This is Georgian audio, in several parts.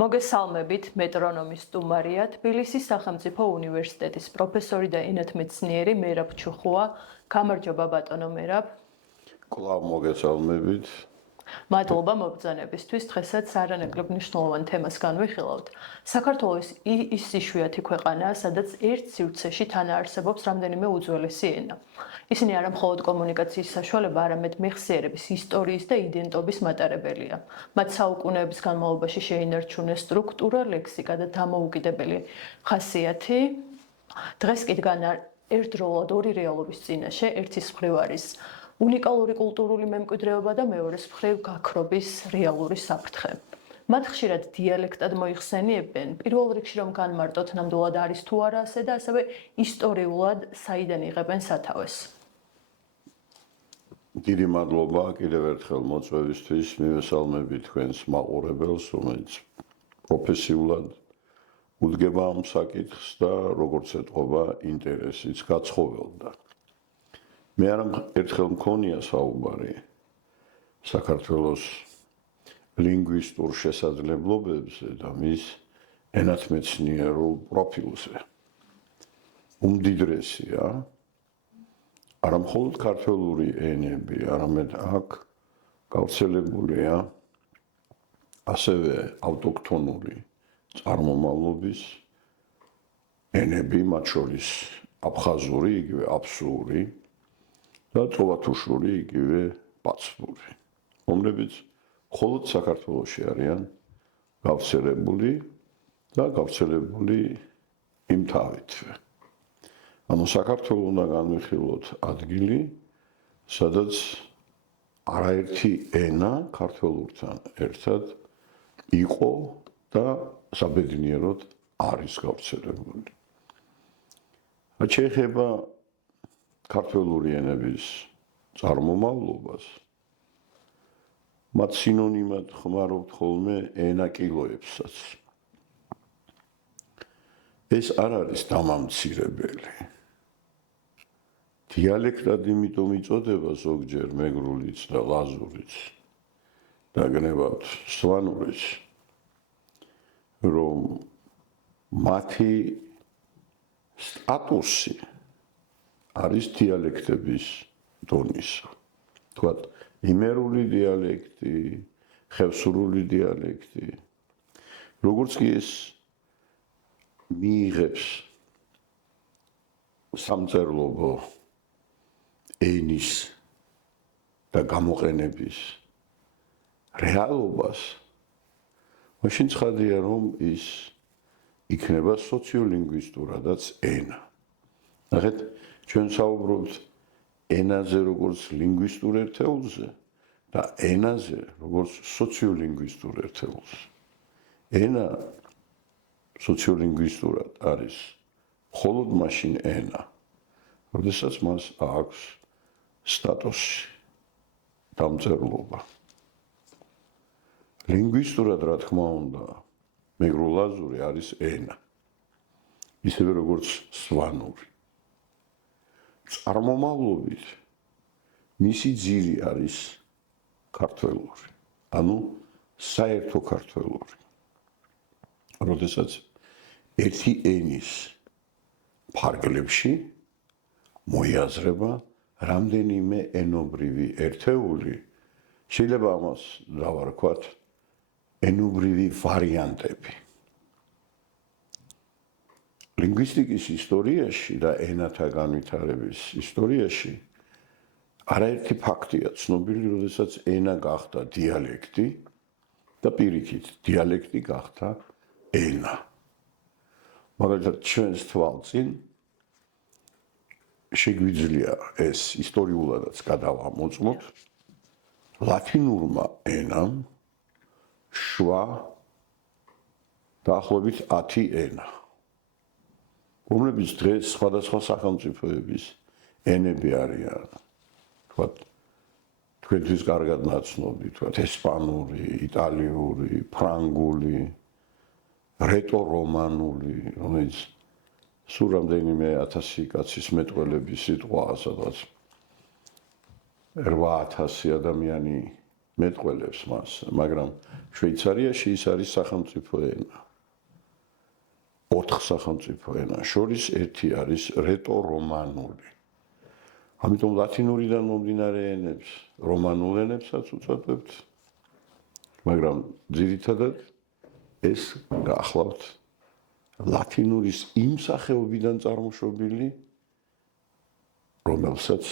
მოგესალმებით, მეტრონომის სტუმარია თბილისის სახელმწიფო უნივერსიტეტის პროფესორი და ენათმეცნიერი მერაბ ჩუხუა. გამარჯობა ბატონო მერაბ. კვლავ მოგესალმებით. მადლობა მობრძანებისთვის. დღესაც არანაკლებ მნიშვნელოვან თემას განვიხილავთ. საქართველოს ის იშვიათი ქვეყანაა, სადაც ერთ სივრცეში თანაარსებობს რამდენიმე უძველესი ენა. ისინი არა მხოლოდ კომუნიკაციის საშუალება, არამედ მეხსიერების, ისტორიის და იდენტობის მატარებელია. მათ საუკუნეების განმავლობაში შეინარჩუნეს სტრუქტურა, ლექსიკა და დამოუკიდებელი ხასიათი. დღეს კიდგან ერთდროულად ორი რეალობის წინაშე, ერთის მხრივ არის უნიკალური კულტურული მემკვიდრეობა და მეორეს მხრივ გაქრობის რეალური საფრთხე. მათ ხშირად დიალექტად მოიხსენიებენ, პირველ რიგში რომ განმარტოთ ნამდვილად არის თუ არა ასე და ასევე ისტორიულად საიდან იღებენ სათავეს. დიდი მადლობა კიდევ ერთხელ მოწვევისთვის, მივესალმები თქვენს მაყურებელს, რომელიც პროფესიულად უდგება ამ საკითხს და როგორც ეთყობა ინტერესიც გაცხოველდა. მე არ ერთხელ მქონია საუბარი საქართველოს ლინგვისტურ შესაძლებლობებზე და მის ენათმეცნიერულ პროფილზე. უმდიდრესია არა მხოლოდ ქართველური ენები, არამედ აქ გავრცელებულია ასევე ავტოქთონური წარმომავლობის ენები, მათ შორის აფხაზური, იგივე აფსუური და წოვათუშური, იგივე ბაცბური, რომლებიც მხოლოდ საქართველოში არიან გავრცელებული და გავრცელებული იმ თავითვე. ანუ საქართველოს უნდა განვიხილოთ ადგილი, სადაც არაერთი ენა ქართველურთან ერთად იყო და საბედნიეროდ არის გავრცელებული. რაც შეეხება ქართველური ენების წარმომავლობას, მათ სინონიმად ხმარობთ ხოლმე ენაკილოებსაც. ეს არ არის დამამცირებელი. დიალექტად იმიტომ იწოდება ზოგჯერ მეგრულიც და ლაზურიც და გნებავთ სვანურიც, რომ მათი სტატუსი არის დიალექტების დონისა. თქვათ, იმერული დიალექტი, ხევსურული დიალექტი, როგორც კი ეს მიიღებს სამწერლობო ენის და გამოყენების რეალობას, მაშინ ცხადია, რომ ის იქნება სოციოლინგვისტურადაც ენა. ნახეთ, ჩვენ საუბრობთ ენაზე როგორც ლინგვისტურ ერთეულზე და ენაზე როგორც სოციოლინგვისტურ ერთეულზე. ენა სოციოლინგვისტურად არის მხოლოდ მაშინ ენა, როდესაც მას აქვს სტატუსი, დამწერლობა. ლინგვისტურად, რა თქმა უნდა, მეგრულ-ლაზური არის ენა, ისევე როგორც სვანური. წარმომავლობით მისი ძირი არის ქართველური, ანუ საერთო ქართველური. როდესაც ერთი ენის ფარგლებში მოიაზრება რამდენიმე ენობრივი ერთეული, შეიძლება ამას დავარქვათ ენობრივი ვარიანტები. ლინგვისტიკის ისტორიაში და ენათა განვითარების ისტორიაში არაერთი ფაქტია ცნობილი, როდესაც ენა გახდა დიალექტი და პირიქით დიალექტი გახდა ენა. მაგალითად, ჩვენს თვალწინ შეგვიძლია ეს ისტორიულადაც გადავამოწმოთ ლათინურმა ენამ შვა დაახლოებით 10 ენა, რომლებიც დღეს სხვადასხვა სახელმწიფოების ენები არიან. თქვათ, თქვენთვის კარგად ნაცნობი, თქვათ, ესპანური, იტალიური, ფრანგული, რეტო-რომანული, რომელიც სულ რამდენიმე 1000 კაცის მეტყველების სიტყვაა, სადაც 8000 ადამიანი მეტყველებს მას, მაგრამ შვეიცარიაში ის არის სახელმწიფო ენა. 4 სახელმწიფო ენა შორის ერთი არის რეტო-რომანული. ამიტომ ლათინურიდან მომდინარე ენებს რომანულ ენებსაც უწოდებთ. მაგრამ ძირითადად ეს გახლავთ ლათინურის იმ სახეობიდან წარმოშობილი, რომელსაც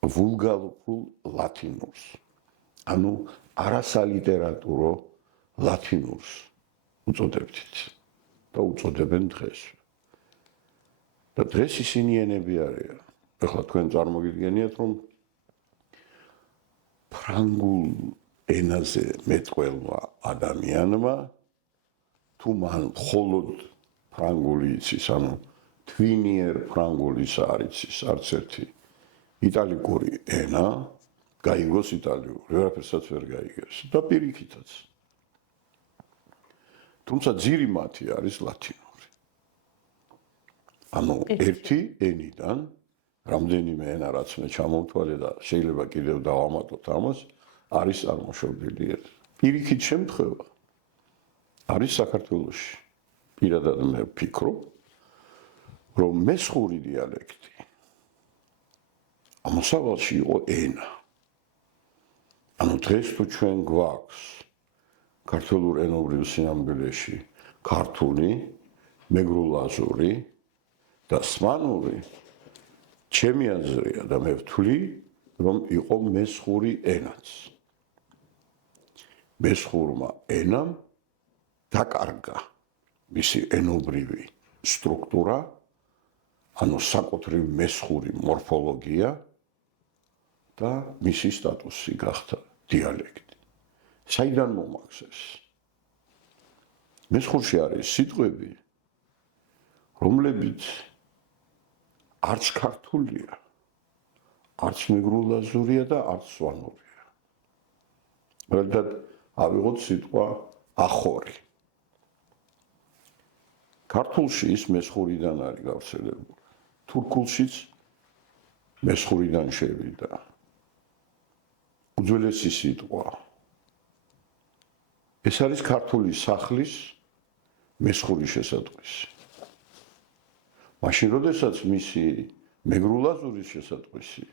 ვულგარულ ლათინურს, ანუ არასალიტერატურო ლათინურს უწოდებთ და უწოდებენ დღეს. და დღეს ისინი ენები არიან. ეხლა თქვენ წარმოგიდგენიათ, რომ ფრანგულ ენაზე მეტყველმა ადამიანმა თუ მან მხოლოდ ფრანგული იცის, ანუ twinier ფრანგულის არ იცის არც ერთი იტალიკური ენა, გაიგოს იტალიური, ვერაფერსაც ვერ გაიგებს და პირიქითაც. თუმცა ძირი მათი არის ლათინური. ანუ ერთი ენიდან რამდენიმე ენა რაც მე ჩამოვთვალე და შეიძლება კიდევ დავამატოთ ამას, არის წარმოშობილი. პირიქით შემთხვევა არის საქართველოში. პირადად მე ვფიქრობ, რომ მესხური დიალექტი ამოსავალში იყო ენა. ანუ დღეს თუ ჩვენ გვაქვს ქართულ ენობრივ სინამდვილეში ქართული, მეგრულ-ლაზური და სვანური, ჩემი აზრია და მე ვთვლი, რომ იყო მესხური ენაც. მესხურმა ენამ დაკარგა მისი ენობრივი სტრუქტურა, ანუ საკუთრივ მესხური მორფოლოგია და მისი სტატუსი გახდა დიალექტი. საიდან მომაქვს ეს? მესხურში არის სიტყვები, რომლებიც არც ქართულია, არც მეგრულ-ლაზურია და არც სვანურია. მაგალითად, ავიღოთ სიტყვა ახორი. ქართულში ის მესხურიდან არის გავრცელებული. თურქულშიც მესხურიდან შევიდა. უძველესი სიტყვა. ეს არის ქართული სახლის მესხური შესატყვისი. მაშინ, როდესაც მისი მეგრულ-ლაზურის შესატყვისი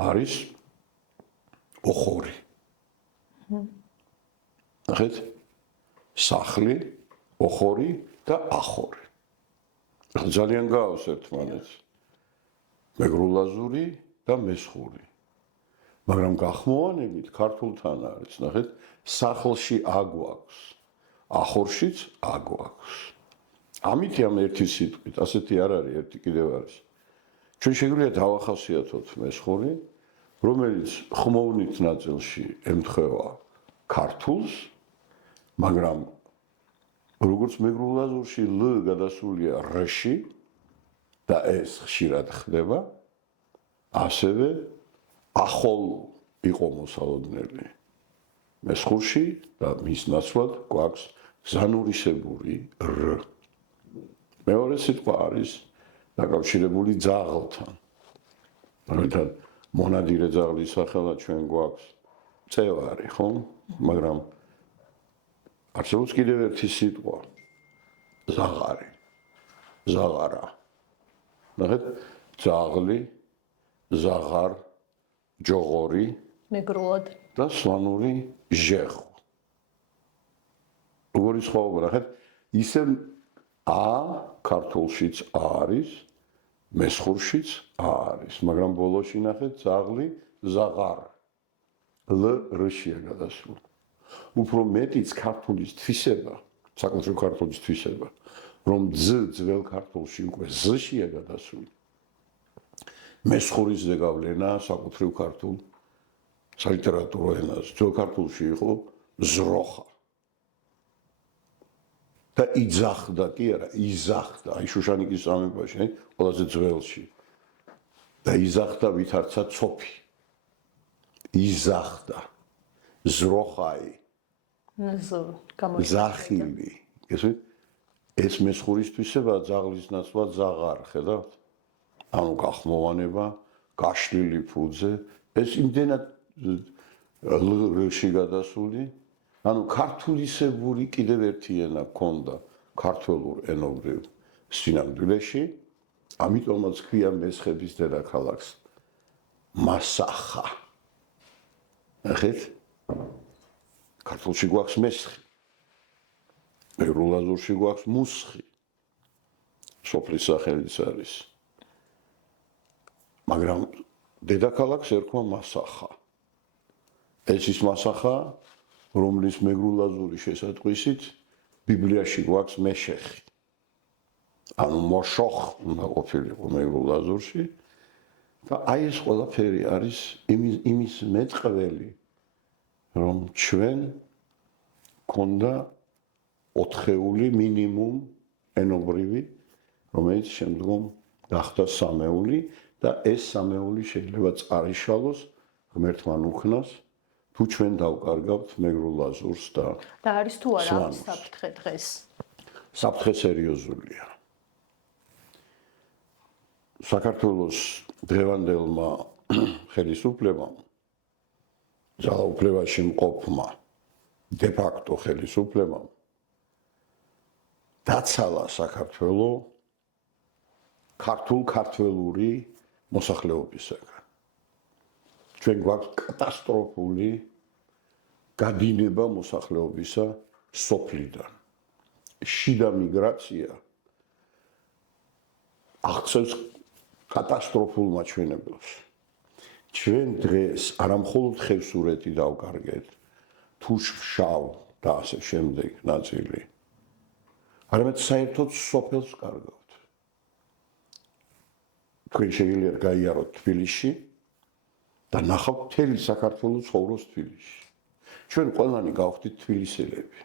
არის ოხორი. ნახეთ, სახლი, ოხორი და ახორი. ძალიან გაავს ერთმანეთს. მეგრულ-ლაზური და მესხური. მაგრამ გახმოვანებით ქართულთან არის, ნახეთ, სახლში აგვაქვს, ახორშიც აგვაქვს. ამით ამ ერთი სიტყვით, ასეთი არ არის, ერთი კიდევ არის. ჩვენ შეგვიძლია დავახასიათოთ მესხური, რომელიც ხმოვნით ნაწილში ემთხვევა ქართულს, მაგრამ როგორც მეგრულ-ლაზურში ლ გადასულია რ-ში და ეს ხშირად ხდება, ასევე ახოლ იყო მოსალოდნელი მესხურში და მის ნაცვლად გვაქვს გზანურისებური р. მეორე სიტყვა არის დაკავშირებული ძაღლთან. მაგალითად, მონადირე ძაღლის სახელად ჩვენ გვაქვს წევარი, ხო? მაგრამ არსებობს კიდევ ერთი სიტყვა ზაღარი, ზაღარა. ნახეთ, ძაღლი, ზაღარ, ჯოღორი მეგრულად და სვანური ჟეხო. როგორი სხვაობა, ნახეთ, ისე ა ქართულშიც არის, მესხურშიც არის, მაგრამ ბოლოში ნახეთ, ძაღლი, ზაღარ, ლ რ-შია გადასული. უფრო მეტიც ქართულის თვისება, საკუთრივ ქართულის თვისება, რომ ძველ ქართულში უკვე ზ-შია გადასული. მესხურის ზეგავლენა საკუთრივ ქართულ სალიტერატურო ენაზე. ძველ ქართულში იყო ზროხა. და იძახდა, კი არა, იზახდა, აი შუშანიკის სამეფოში, ყველაზე ძველში. და იზახდა ვითარცა ცოფი. იზახდა. ზროხაი. ზახილი. ეს მესხურის თვისება ძაღლის ნაცვლად ზაღარ, ხედავთ? ანუ გახმოვანება, გაშლილი ფუძე, ეს იმდენად ლ-ში გადასული. ანუ ქართულისებური კიდევ ერთი ენა ქონდა ქართველურ ენობრივ სინამდვილეში, ამიტომაც ქვია მესხეთის დედაქალაქს მასახა. ნახეთ? ქართულში გვაქვს მესხი. მეგრულ ლაზურში გვაქვს მუსხი. სოფლის სახელიც არის. მაგრამ დედაქალაქს ერქვა მასახა. ეს ის მასახა, რომლის მეგრულ ლაზური შესატყვისით ბიბლიაში გვაქვს მეშეხი. ანუ მოშოხ უნდა ყოფილიყო მეგრულ ლაზურში და აი ეს ყველაფერი არის იმის მეტყველი, რომ ჩვენ გქონდა 4-ეული მინიმუმ ენობრივი, რომელიც შემდგომ გახდა 3-ეული და ეს 3-ეული შეიძლება წარიშალოს ღმერთმა უქნას, თუ ჩვენ დავკარგავთ მეგრულ ლაზურს და არის თუ არა ამის საფრთხე დღეს? საფრთხე სერიოზულია. საქართველოს დღევანდელმა ხელისუფლებამ, ძალაუფლებაში მყოფმა დე-ფაქტო ხელისუფლებამ დაცალა საქართველო ქართული მოსახლეობისაგან. ჩვენ გვაქვს კატასტროფული გადინება მოსახლეობისა სოფლიდან. შიდა მიგრაცია აღწევს კატასტროფულ მაჩვენებელს. ჩვენ დღეს არამხოლოდ ხევსურეთი დავკარგეთ, თუშ-ფშავ და ასე შემდეგ ნაწილი, არამედ საერთოდ სოფელს კარგავთ. თქვენ შეგიძლიათ გაიაროთ თბილისში და ნახავთ მთელი საქართველო ცხოვრობს თბილისში. ჩვენ ყველანი გავხდით თბილისელები.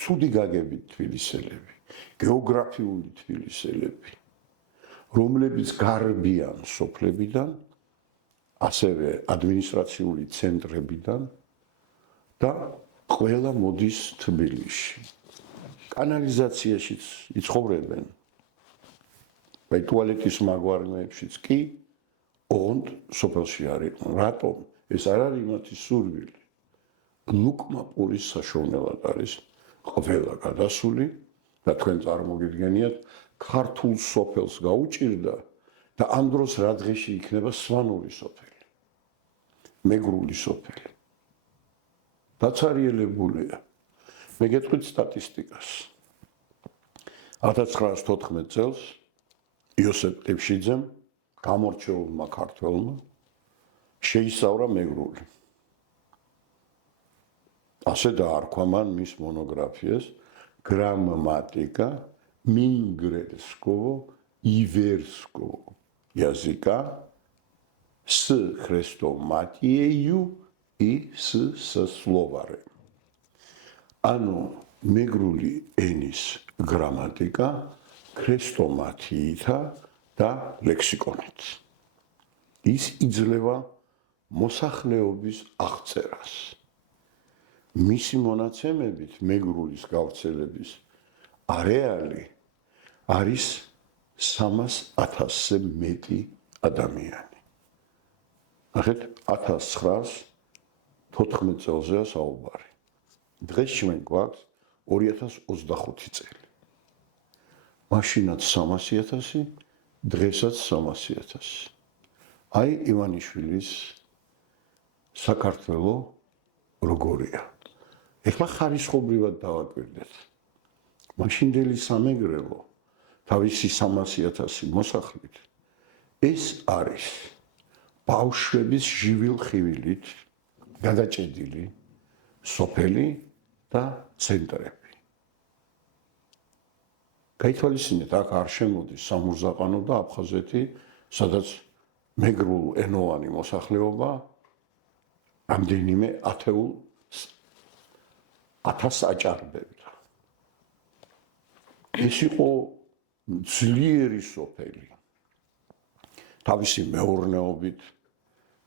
ცუდი გაგებით თბილისელები, გეოგრაფიული თბილისელები, რომლებიც გარბიან სოფლებიდან, ასევე ადმინისტრაციული ცენტრებიდან და ყველა მოდის თბილისში. კანალიზაციაშიც იცხოვრებენ. აი ტუალეტის მაგვარნეებშიც კი ოღონდ სოფელში არ იყვნენ. რატომ? ეს არ არის მათი სურვილი. ლუკმა პურის საშოვნელად არის ყველა გადასული და თქვენ წარმოგიდგენიათ, ქართულ სოფელს გაუჭირდა და ამ დროს რა დღეში იქნება სვანური სოფელი, მეგრული სოფელი. დაცარიელებულია. მე გეტყვით სტატისტიკას. 1914 წელს იოსებ ყიფშიძემ, გამორჩეულმა ქართველმა, შეისწავლა მეგრული. ასე დაარქვა მან მის მონოგრაფიას გრამატიკა мингрельского иверского языка с хрестоматией и со словарем. Ანუ მეგრული ენის გრამატიკა ქრესტომათიითა და ლექსიკონით. ის იძლევა მოსახლეობის აღწერას. მისი მონაცემებით მეგრულის გავრცელების არეალი არის 300,000-ზე მეტი ადამიანი. ნახეთ, 1914 წელზეა საუბარი. დღეს ჩვენ გვაქვს 2025 წელი. მაშინაც 300,000, დღესაც 300,000. აი ივანიშვილის საქართველო როგორია. ეხლა ხარისხობრივად დავაკვირდეთ. მაშინდელი სამეგრელო თავისი 300,000 მოსახლით ეს არის ბავშვების ჟივილ-ხივილით გადაჭედილი სოფელი და ცენტრები. გაითვალისწინეთ, აქ არ შემოდის სამურზაყანო და აფხაზეთი, სადაც მეგრულ ენოვანი მოსახლეობა რამდენიმე 1000 აჭარბებდა. ეს იყო ძლიერი სოფელი. თავისი მეურნეობით,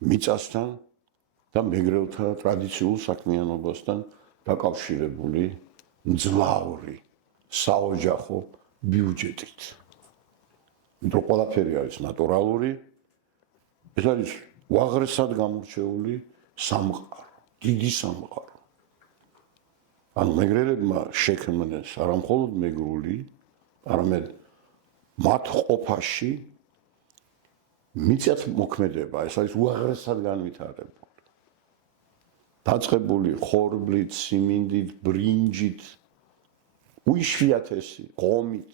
მიწასთან და მეგრელთა ტრადიციულ საქმიანობასთან დაკავშირებული მძლავრი საოჯახო ბიუჯეტით. იმიტომ ყველაფერი არის ნატურალური. ეს არის უაღრესად გამორჩეული სამყარო. დიდი სამყარო. ანუ მეგრელებმა შექმნეს არა მხოლოდ მეგრული, არამედ მათ ყოფაში მიწათ მოქმედება, ეს არის უაღრესად განვითარებული. დაწყებული ხორბლით, სიმინდით, ბრინჯით, უიშვიათესი, ღომით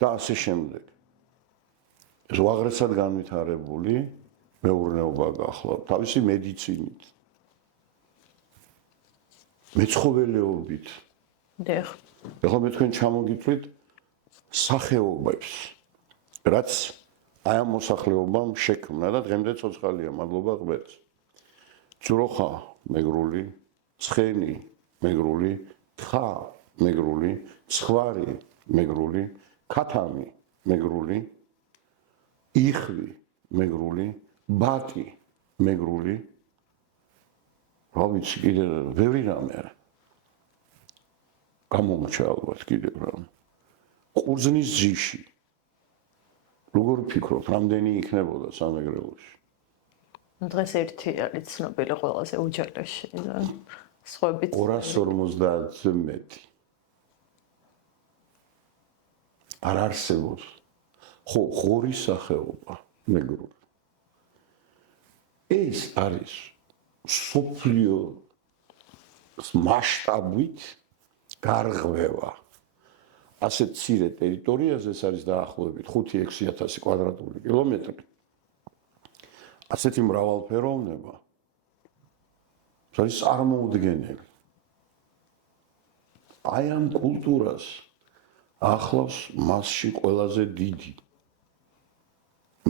და ასე შემდეგ. ეს უაღრესად განვითარებული მეურნეობა გახლავთ, თავისი მედიცინით, მეცხოველეობით. დიახ. ეხლა მე თქვენ ჩამოგითვლით სახეობებს, რაც აი ამ მოსახლეობამ შექმნა და დღემდე ცოცხალია, მადლობა ღმერთს. ძროხა მეგრული, ცხენი მეგრული, თხა მეგრული, ცხვარი მეგრული, ქათამი მეგრული, იხვი მეგრული, ბატი მეგრული, რა ვიცი კიდე ბევრი რამე არა. გამომჩა ალბათ კიდევ რამე. ყურძნის ძიში. როგორ ფიქრობთ, რამდენი იქნებოდა სამეგრელოში? დღეს ერთი არის ცნობილი ყველაზე უჯრედში და სხვაებიც 250-ზე მეტი. არ არსებობს. ხო, ღორის სახეობა მეგრული. ეს არის სოფლიოს მასშტაბით გარღვევა. ასეთ მცირე ტერიტორიაზე ეს არის დაახლოებით 5-6 კვადრატული კილომეტრი. ასეთი მრავალფეროვნება არის წარმოუდგენელი. აი ამ კულტურას ახლავს მასში ყველაზე დიდი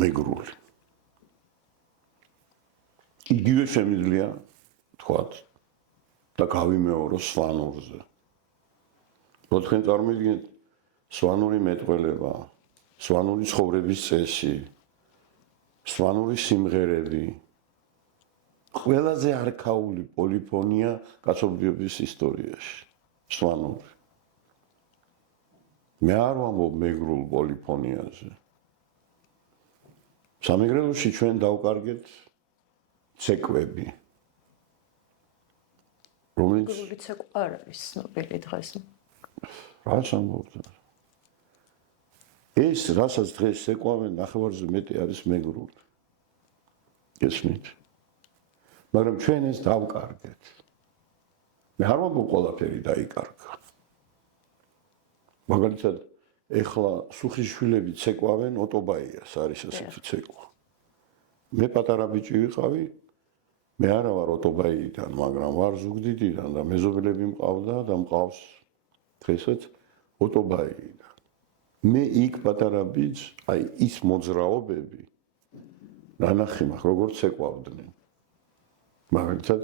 მეგრული. იგივე შემიძლია თქვათ და გავიმეორო სვანურზე. თქვენ წარმოიდგინეთ სვანური მეტყველება, სვანური ცხოვრების წესი, სვანური სიმღერები, ყველაზე არქაული პოლიფონია კაცობრიობის ისტორიაში. სვანური. მე არ ვამბობ მეგრულ პოლიფონიაზე. სამეგრელოში ჩვენ დავკარგეთ ცეკვები. რომელიც მეგრული ცეკვა არ არის ცნობილი დღეს. რას ამბობთ? ეს რასაც დღეს ცეკვავენ, ნახევარზე მეტი არის მეგრული. გესმით? მაგრამ ჩვენ ეს დავკარგეთ. მე არ ვამბობ ყველაფერი დაიკარგა. მაგალითად, ეხლა სუხიშვილები ცეკვავენ ოტობაიას, არის ასეთი ცეკვა. მე პატარა ბიჭი ვიყავი, მე არა ვარ ოტობაიიდან, მაგრამ ვარ ზუგდიდიდან და მეზობლები მყავდა და მყავს დღესაც ოტობაიიდან. მე იქ პატარა ბიჭს, აი ის მოძრაობები ნანახი მაქვს, როგორ ცეკვავდნენ. მაგალითად,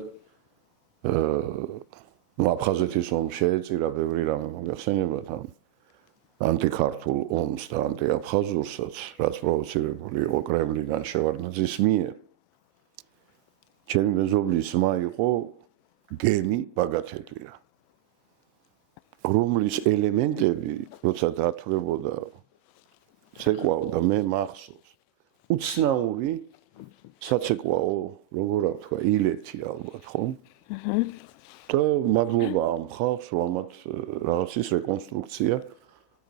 აფხაზეთის ომს შეეწირა ბევრი რამე მოგახსენებათ ამ ანტიქართულ ომს და ანტიაფხაზურსაც, რაც პროვოცირებული იყო კრემლიდან შევარდნაძის მიერ. ჩემი მეზობლის ძმა იყო გემი ბაგათელია, რომლის ელემენტები, როცა დათვრებოდა, ცეკვავდა, მე მახსოვს. უცნაური საცეკვაო, როგორ ვთქვა, ილეთი ალბათ, ხო? და მადლობა ამ ხალხს, რომ ამათ რაღაცის რეკონსტრუქცია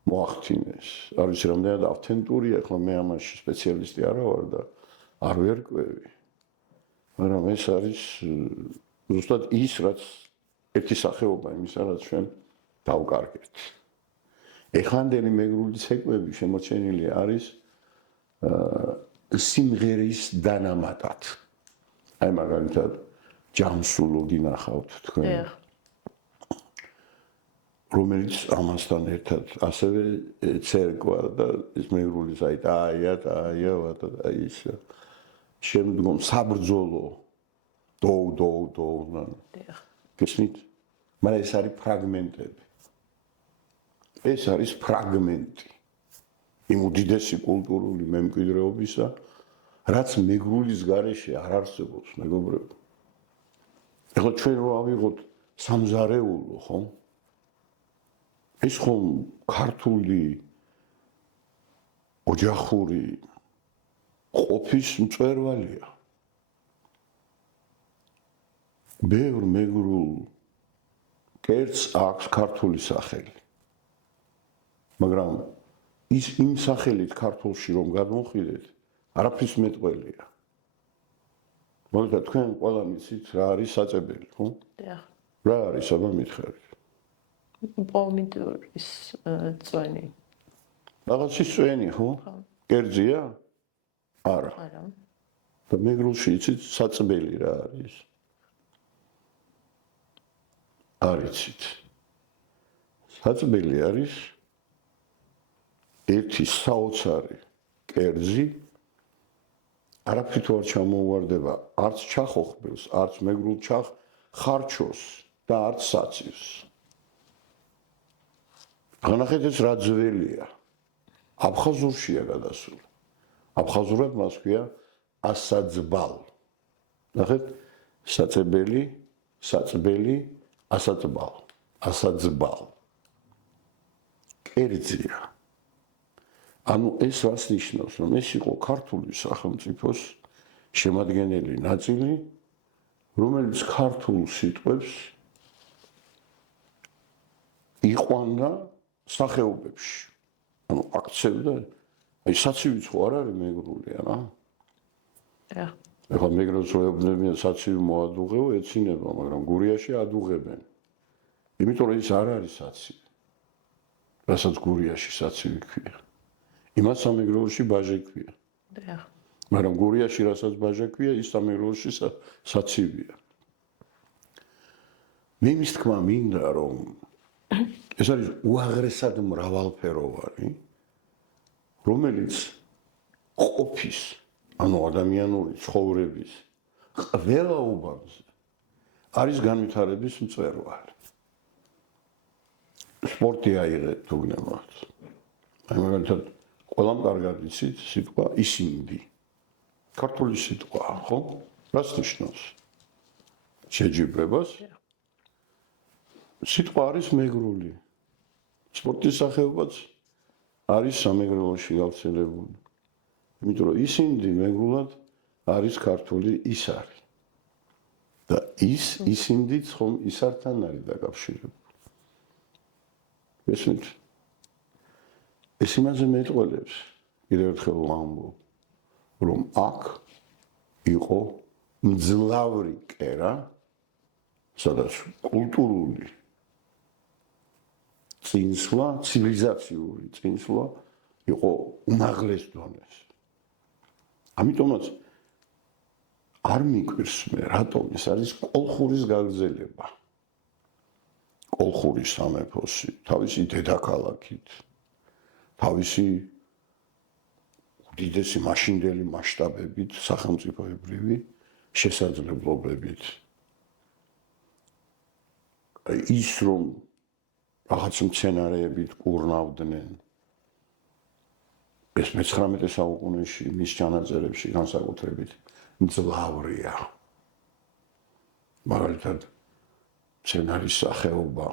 მოახდინეს. არ ვიცი, რამდენად ავთენტურია, ახლა მე ამაში სპეციალისტი არა ვარ და არ ვერკვევი. მაგრამ ეს არის ზუსტად ის, რაც ერთი სახეობა იმისა, რაც ჩვენ დავკარგეთ. ეხანდელი მეგრული ცეკვები შემორჩენილი არის სიმღერის დანამატად. აი მაგალითად, ჯამსულო გინახავთ თქვენ. რომელიც ამასთან ერთად ასევე ცერკვა და ეს მეგრული საით აია და ის შემდგომ საბრძოლო დოუ. გესმით? მაგრამ ეს არის ფრაგმენტები. ეს არის ფრაგმენტი იმ უდიდესი კულტურული მემკვიდრეობისა, რაც მეგრულის გარეშე არ არსებობს, მეგობრებო. ეხლა ჩვენ რო ავიღოთ სამზარეულო, ხო? ეს ხომ ქართული ოჯახური ყოფის მწვერვალია. ბევრ მეგრულ კერძს აქვს ქართული სახელი. მაგრამ ის იმ სახელით ქართულში რომ გადმოხვიდეთ, არაფრის მეტყველია. მოგეთ თქვენ ყველა მიცით რა არის საწებელი, ხო? დიახ. რა არის აბა მითხარით? პომიდორის წვენი. რაღაცის წვენი, ხო? კერძია? არა. არა. და მეგრულში იცით საწბელი რა არის? არიცით. საწბელი არის ერთი საოცარი კერძი, არაფრით არ ჩამოუვარდება არც ჩახოხბილს, არც მეგრულ ხარჩოს და არც საცივს. განახეთ ეს რა ძველია. აფხაზურშია გადასული. აფხაზურად მას ქვია ასაძბალ. ნახეთ, საწბელი, საწბელი, ასაძბალ, ასაძბალ. კერძია. ანუ ეს რას ნიშნავს, რომ ეს იყო ქართული სახელმწიფოს შემადგენელი ნაწილი, რომელიც ქართულ სიტყვებს იყვანდა სახეობებში. ანუ აქცევდა, აი საცივიც ხო არ არის მეგრული, არა? დიახ. ეხლა მეგრელს რო ეუბნებიან საცივი მოადუღეო, ეცინება, მაგრამ გურიაში ადუღებენ. იმიტომ რომ ის არ არის საცივი. რასაც გურიაში საცივი ქვია. იმას სამეგრელოში ბაჟე ქვია. დიახ. მაგრამ გურიაში რასაც ბაჟე ქვია, ის სამეგრელოში საცივია. მე მის თქმა მინდა რომ ეს არის უაღრესად მრავალფეროვანი, რომელიც ყოფის, ანუ ადამიანური ცხოვრების ყველა უბანზე არის განვითარების მწვერვალი. სპორტი აიღეთ თუ გნებავთ. აი მაგალითად ყველამ კარგად იცით სიტყვა ისინდი. ქართული სიტყვაა, ხო? რას ნიშნავს? შეჯიბრებას. სიტყვა არის მეგრული. სპორტის სახეობაც არის სამეგრელოში გავრცელებული. იმიტომ რომ ისინდი მეგრულად არის ქართული ისარი. და ისინდიც ხომ ისართან არის დაკავშირებული. ესმით. ეს იმაზე მეტყველებს, კიდევ ერთხელ ვამბობ, რომ აქ იყო მძლავრი კერა, სადაც კულტურული წინსვლა, ცივილიზაციური წინსვლა იყო უმაღლეს დონეს. ამიტომაც არ მიკვირს მე, რატომ ეს არის კოლხურის გაგრძელება. კოლხურის სამეფოსი, თავისი დედაქალაქით, თავისი უდიდესი მაშინდელი მასშტაბებით, სახელმწიფოებრივი შესაძლებლობებით. ის რომ რაღაც მცენარეებით კურნავდნენ ეს მე-19 საუკუნეში მის ჩანაწერებში განსაკუთრებით მძლავრია. მაგალითად მცენარის სახეობა,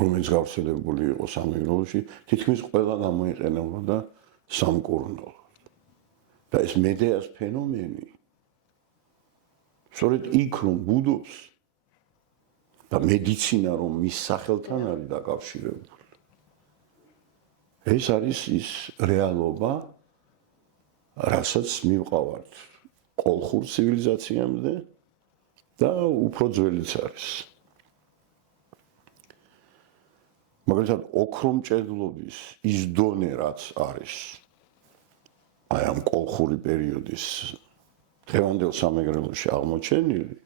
რომელიც გავრცელებული იყო სამეგრელოში, თითქმის ყველა გამოიყენებოდა სამკურნალოდ. და ეს მედეას ფენომენი სწორედ იქ რომ ბუდობს და მედიცინა რომ მის სახელთან არის დაკავშირებული. ეს არის ის რეალობა, რასაც მივყავართ კოლხურ ცივილიზაციამდე და უფრო ძველიც არის. მაგალითად, ოქრომჭედლობის ის დონე რაც არის აი ამ კოლხური პერიოდის დღევანდელ სამეგრელოში აღმოჩენილი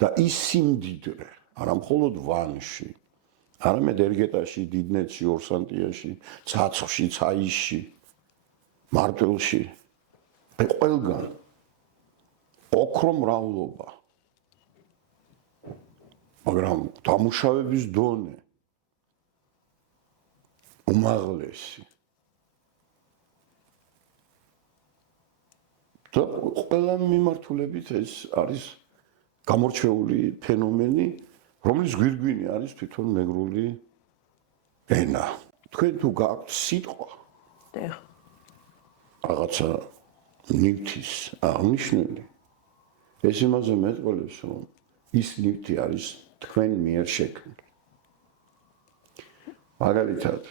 და ის სიმდიდრე არა მხოლოდ ვანში, არამედ ერგეტაში, დიდნეთში, ორსანტიაში, ცაცხში, ცაისში, მარტვილში, ყველგან ოქრომრავლობა. მაგრამ დამუშავების დონე უმაღლესი. და ყველა მიმართულებით ეს არის გამორჩეული ფენომენი, რომელიც გვირგვინი არის თვითონ მეგრული ენა. თქვენ თუ გაქვთ სიტყვა, რაღაცა ნივთის აღნიშნული, ეს იმაზე მეტყველებს, რომ ის ნივთი არის თქვენ მიერ შექმნილი. მაგალითად,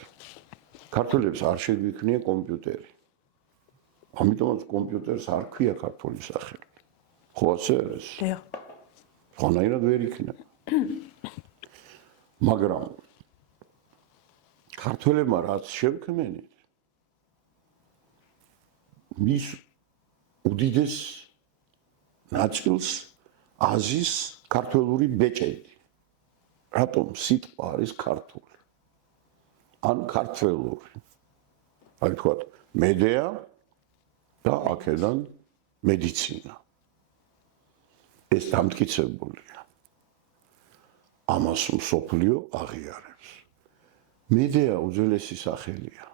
ქართველებს არ შეგვიქმნია კომპიუტერი. ამიტომაც კომპიუტერს არ ქვია ქართული სახელი. ხო ასე არის? დიახ. ხანაირად ვერ იქნა. მაგრამ ქართველებმა რაც შევქმნით, მის უდიდეს ნაწილს აზის ქართველური ბეჭედი. რატომ სიტყვა არის ქართული? ან ქართველური. აი თქვა მედეა და აქედან მედიცინა. ეს დამტკიცებულია. ამას მსოფლიო აღიარებს. მედეა უძველესი სახელია.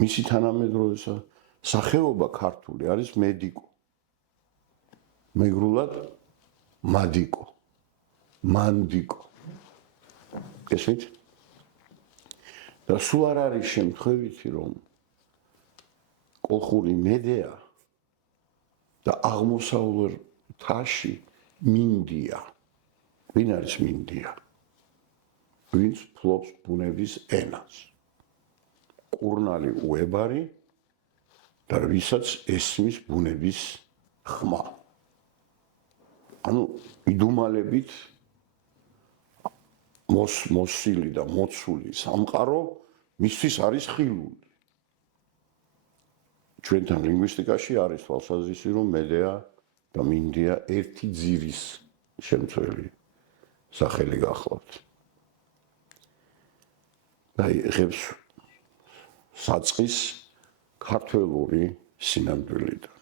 მისი თანამედროვე სახეობა ქართული არის მედიკო. მეგრულად მადიკო. მანდიკო. ესეთ და სულ არ არის შემთხვევითი რომ კოლხური მედეა და აღმოსავლურ თაში მინდია. ვინ არის მინდია? ვინც ფლობს ბუნების ენას. კურნალი უებარი და ვისაც ესმის ბუნების ხმა. ანუ იდუმალებით მოსილი და მოცული სამყარო მისთვის არის ხილული. ჩვენთან ლინგვისტიკაში არის თვალსაზრისი, რომ მედეა და მინდია ერთი ძირის შემცველი სახელი გახლავთ. და იღებს საწყის ქართველური სინამდვილიდან.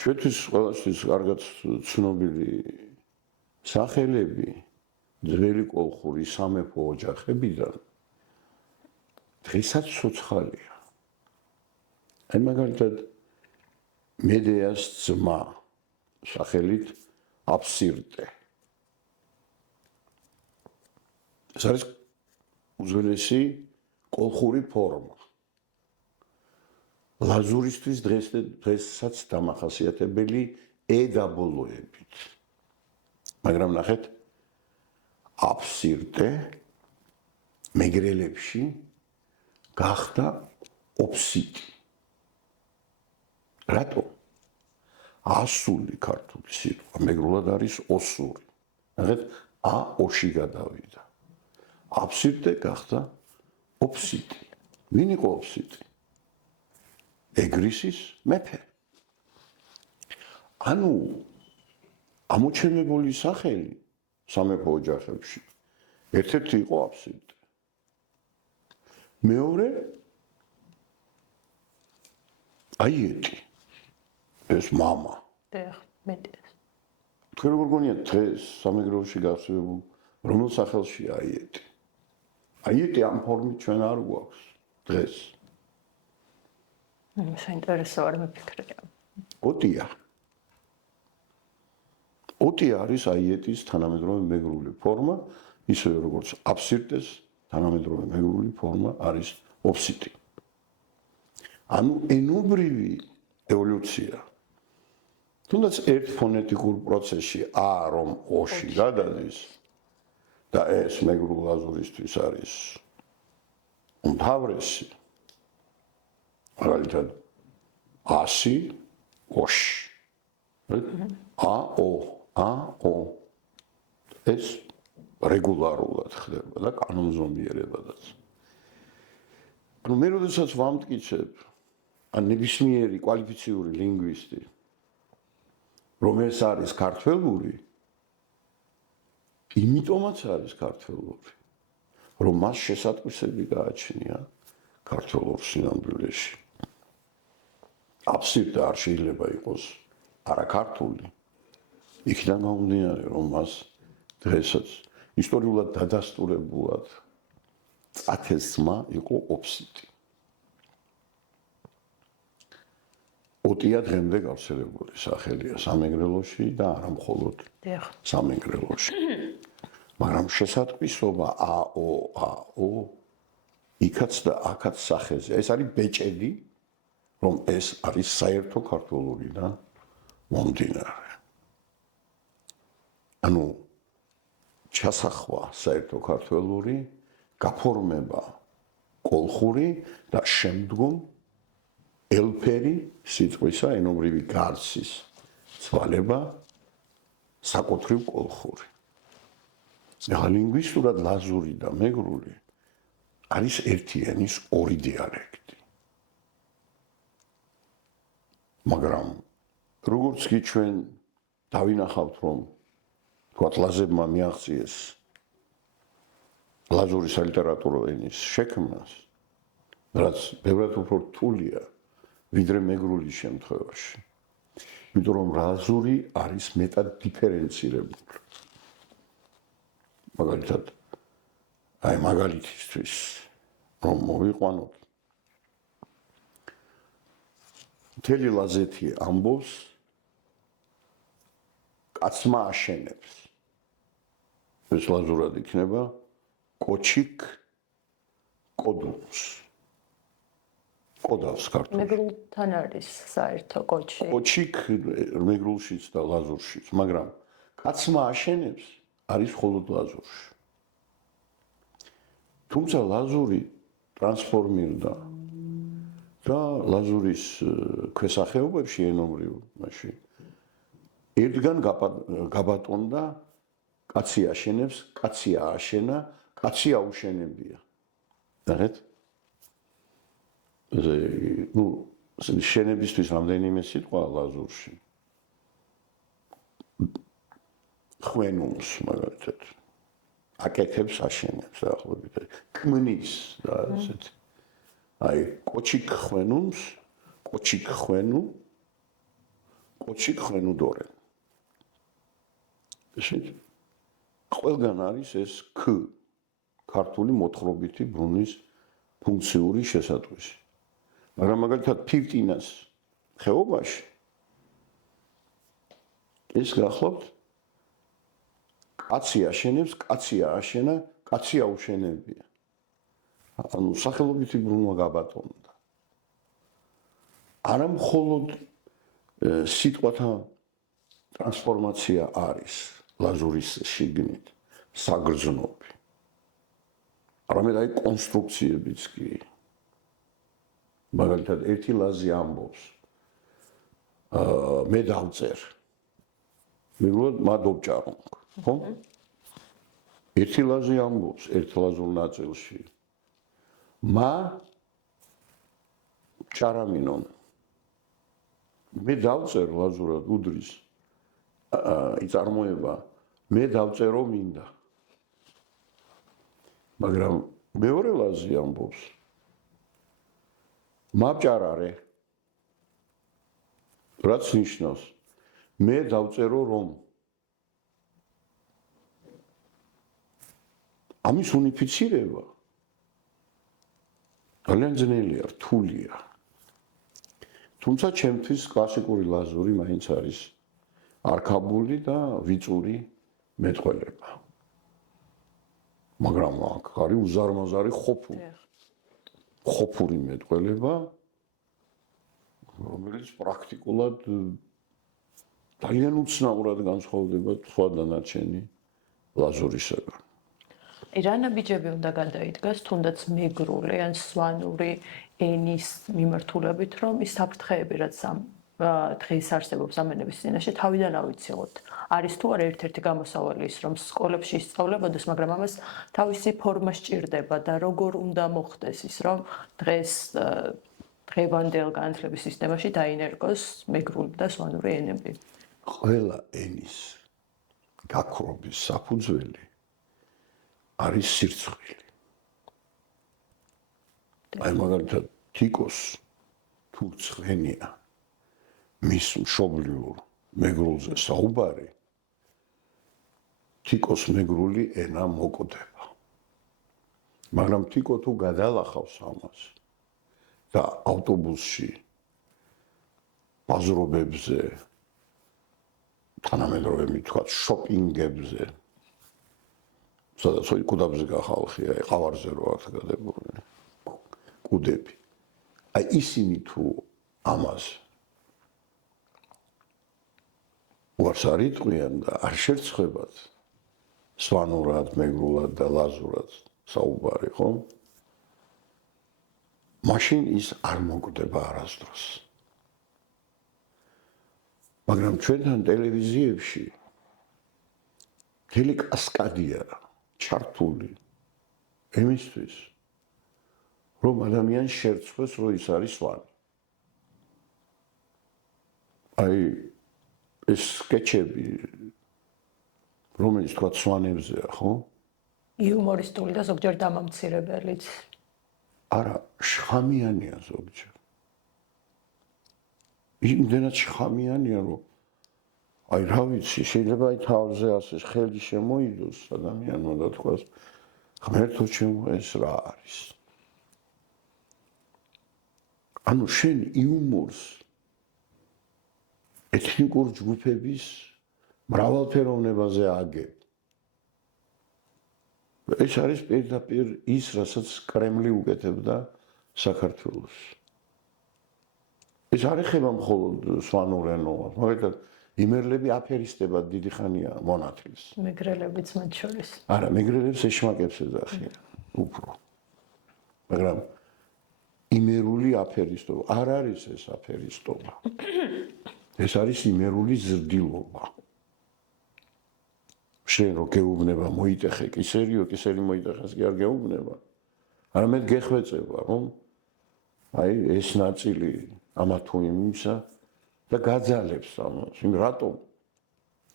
ჩვენთვის ყველასთვის კარგად ცნობილი სახელები ძველი კოლხური სამეფო ოჯახებიდან დღესაც ცოცხალია. აი მაგალითად მედეას ძმა სახელით აფსირტე. ეს არის უძველესი კოლხური ფორმა. ლაზურისთვის დღესაც დამახასიათებელი ედაბოლოებით. მაგრამ ნახეთ, აფსირტე მეგრელებში გახდა ოფსიტი. რატო? ასული ქართული სიტყვა, მეგრულად არის ოსური. ნახეთ, ა-ოში გადავიდა. აფსირტე გახდა ოფსიტი. ვინ იყო ოფსიტი? ეგრისის მეფე. ანუ ამოჩენებული სახელი სამეფო ოჯახებში ერთ-ერთი იყო აფსირტე. მეორე აიეტი. ეს მამა. დიახ, მედეას. თქვენ როგორ გონიათ დღეს სამეგრელოში გასვლებულ რომელ სახელში აიეტი? აიეტი ამ ფორმით ჩვენ არ გვაქვს დღეს. საინტერესო არ მიფიქრია. ოტია. ოტია არის აიეტის თანამედროვე მეგრული ფორმა, ისევე როგორც აფსირტეს თანამედროვე მეგრული ფორმა არის ოფსიტი. ანუ ენობრივი ევოლუცია. თუნდაც ერთ ფონეტიკურ პროცესში ა რომ ოში გადადის და ეს მეგრულ ლაზურისთვის არის უმთავრესი. მაგალითად ასი ოში. აო ეს რეგულარულად ხდება და კანონზომიერებადაც. მე როდესაც ვამტკიცებ ან ნებისმიერი კვალიფიციური ლინგვისტი რომ ეს არის ქართველური, იმიტომაც არის ქართველური, რომ მას შესატყვისები გააჩნია ქართველურ სინამდვილეში. აფსირტე არ შეიძლება იყოს არაქართული. იქიდან გამომდინარე, რომ მას დღესაც ისტორიულად დადასტურებულად წათეს ძმა იყო ოფსიტი. ოტია დღემდე გავრცელებული სახელია სამეგრელოში და არა მხოლოდ სამეგრელოში. მაგრამ შესატყვისობა აო იქაც და აქაც სახეზე. ეს არის ბეჭედი, რომ ეს არის საერთო ქართულურიდან მომდინარე. ანუ ჩასახვა საერთო ქართველური, გაფორმება კოლხური და შემდგომ ელფერი სიტყვისა ენობრივი გარსის ცვალება საკუთრივ კოლხური. ახლა ლინგვისტურად ლაზური და მეგრული არის ერთი ენის ორი დიალექტი. მაგრამ როგორც კი ჩვენ დავინახავთ, რომ თქვათ ლაზებმა მიაღწიეს ლაზური სალიტერატურო ენის შექმნას, რაც ბევრად უფრო რთულია ვიდრე მეგრულის შემთხვევაში. იმიტომ რომ ლაზური არის მეტად დიფერენცირებული. მაგალითად, აი მაგალითისთვის რომ მოვიყვანოთ, მთელი ლაზეთი ამბობს კაცმა აშენებს. ეს ლაზურად იქნება კოჩიკ კოდულს. კოდავს ქართულში. მეგრულთან არის საერთო კოჩი. კოჩიკ მეგრულშიც და ლაზურშიც, მაგრამ კაცმა აშენებს არის მხოლოდ ლაზურში. თუმცა ლაზური ტრანსფორმირდა და ლაზურის ქვესახეობებში ენობრივ მასში ერთგან გაბატონდა კაცი აშენებს, კაცი ააშენა, კაცი აუშენებია. ნახეთ? შენებისთვის რამდენიმე სიტყვა ლაზურში. ხვენუმს მაგალითად. აკეთებს, აშენებს დაახლოებით. ქმნის და ესეთი. აი, კოჩიკ ხვენუმს, კოჩიკ ხვენუ, კოჩიკ ხვენუდორენ. ესეთ ყველგან არის ეს ქ ქართული მოთხრობითი ბრუნის ფუნქციური შესატყვისი. მაგრამ მაგალითად ფირტინას ხეობაში ეს გახლავთ კაცი აშენებს, კაცი ააშენა, კაცი აუშენებია. ანუ სახელობითი ბრუნვა გაბატონდა. არა მხოლოდ სიტყვათა ტრანსფორმაცია არის ლაზურის შიგნით საგრძნობი. არამედ აი კონსტრუქციებიც კი. მაგალითად ერთი ლაზი ამბობს მე დავწერ. მეგრულად მადობჭარუნ, ხო? ერთი ლაზი ამბობს ერთ ლაზურ ნაწილში მა ჩარამინონ. მე დავწერ ლაზურად უდრის იწარმოება მე დავწერო მინდა. მაგრამ მეორე ლაზი ამბობს მაბჭარარე. რაც ნიშნავს მე დავწერო რომ. ამის უნიფიცირება ძალიან ძნელია, რთულია. თუმცა ჩემთვის კლასიკური ლაზური მაინც არის არქაბული და ვიწური მეტყველება. მაგრამ აქ არის უზარმაზარი ხოფური მეტყველება, რომელიც პრაქტიკულად ძალიან უცნაურად განსხვავდება სხვა დანარჩენი ლაზურისგან. რა ნაბიჯები უნდა გადაიდგას თუნდაც მეგრული ან სვანური ენის მიმართულებით, რომ ის საფრთხეები, რაც ამ დღეს არსებობს ამ ენების წინაშე, თავიდან ავიცილოთ. არის თუ არა ერთ-ერთი გამოსავალი ის, რომ სკოლებში ისწავლებოდეს, მაგრამ ამას თავისი ფორმა სჭირდება და როგორ უნდა მოხდეს ის, რომ დღეს დღევანდელ განათლების სისტემაში დაინერგოს მეგრული და სვანური ენები. ყველა ენის გაქრობის საფუძველი არის სირცხვილი. აი მაგალითად თიკოს თუ ცხენია მის მშობლიურ მეგრულზე საუბარი, თიკოს მეგრული ენა მოკვდება. მაგრამ თიკო თუ გადალახავს ამას და ავტობუსში ბაზრობებზე თანამედროვე მithქვათ შოპინგებზე სადაც კუდაბზე გახალხია, ყავარზე რო აქვს გადებული კუდები. აი ისინი თუ ამას უარს არ იტყვიან და არ შერცხებათ სვანურად, მეგრულად და ლაზურად საუბარი, ხო? მაშინ ის არ მოკვდება არასდროს. მაგრამ ჩვენთან ტელევიზიებში მთელი კასკადია ჩართული იმისთვის, რომ ადამიანს შერცხვეს, რომ ის არის სვანი. აი ეს სკეჩები, რომელიც თქვა სვანებზეა, ხო? იუმორისტული და ზოგჯერ დამამცირებელიც. არა, შხამიანია ზოგჯერ. იმდენად შხამიანია, რომ აი რა ვიცი, შეიძლება აი თავზე ასე ხელი შემოიდოს ადამიანმა და თქვას, ღმერთო ჩემო, ეს რა არის? ანუ შენ იუმორს ეთნიკურ ჯგუფების მრავალფეროვნებაზე აგებ. ეს არის პირდაპირ ის, რასაც კრემლი უკეთებდა საქართველოს. ეს არ ეხება მხოლოდ სვანურ ენოვას, მაგალითად იმერლები აფერისტებად დიდი ხანია მონათლის. მეგრელებიც მათ შორის. არა, მეგრელებს ეშმაკებს ეძახიან, უფრო. მაგრამ იმერული აფერისტობა არ არის ეს აფერისტობა. ეს არის იმერული ზრდილობა. შენ რო გეუბნება მოიტეხე კისერიო, კისერი მოიტეხეს კი არ გეუბნება. არამედ გეხვეწება, რომ აი ეს ნაწილი ამა თუ იმისა და გაძალებს ამას. იმ რატომ?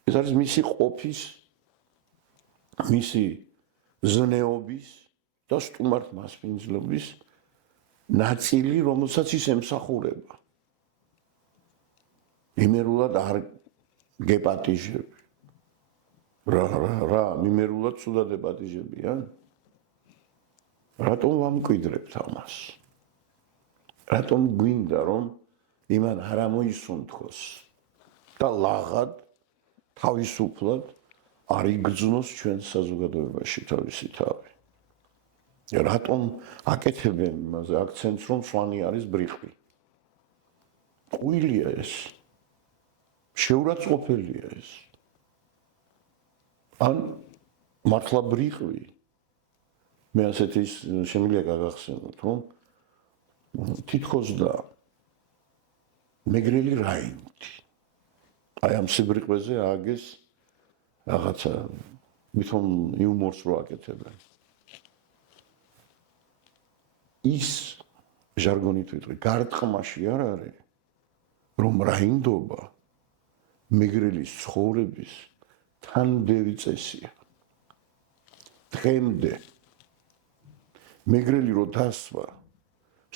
ეს არის მისი ყოფის, მისი ზნეობის და სტუმართ მასპინძლობის ნაწილი, რომელსაც ის ემსახურება. იმერულად არ გეპატიჟები. რა, იმერულად სულად ეპატიჟებია? რატომ ვამკვიდრებთ ამას? რატომ გვინდა, რომ იმან არ ამოისუნთქოს და ლაღად, თავისუფლად არ იგრძნოს ჩვენ საზოგადოებაში თავისი თავი? რატომ აკეთებენ იმაზე აქცენტს, რომ სვანი არის ბრიყვი? ყვილია ეს. შეურაცხყოფელია ეს. ან მართლა ბრიყვი. მე ასეთი შემიძლია გაგახსენოთ, რომ თითქოს და მეგრელი რაინდი. აი ამ სიბრიყვეზე ააგეს რაღაცა, ვითომ იუმორს რო აკეთებენ. ის ჟარგონით ვიტყვი, გარტყმაში არ არის, რომ რაინდობა მეგრელის ცხოვრების თანმდევი წესია. დღემდე მეგრელი რო დასვა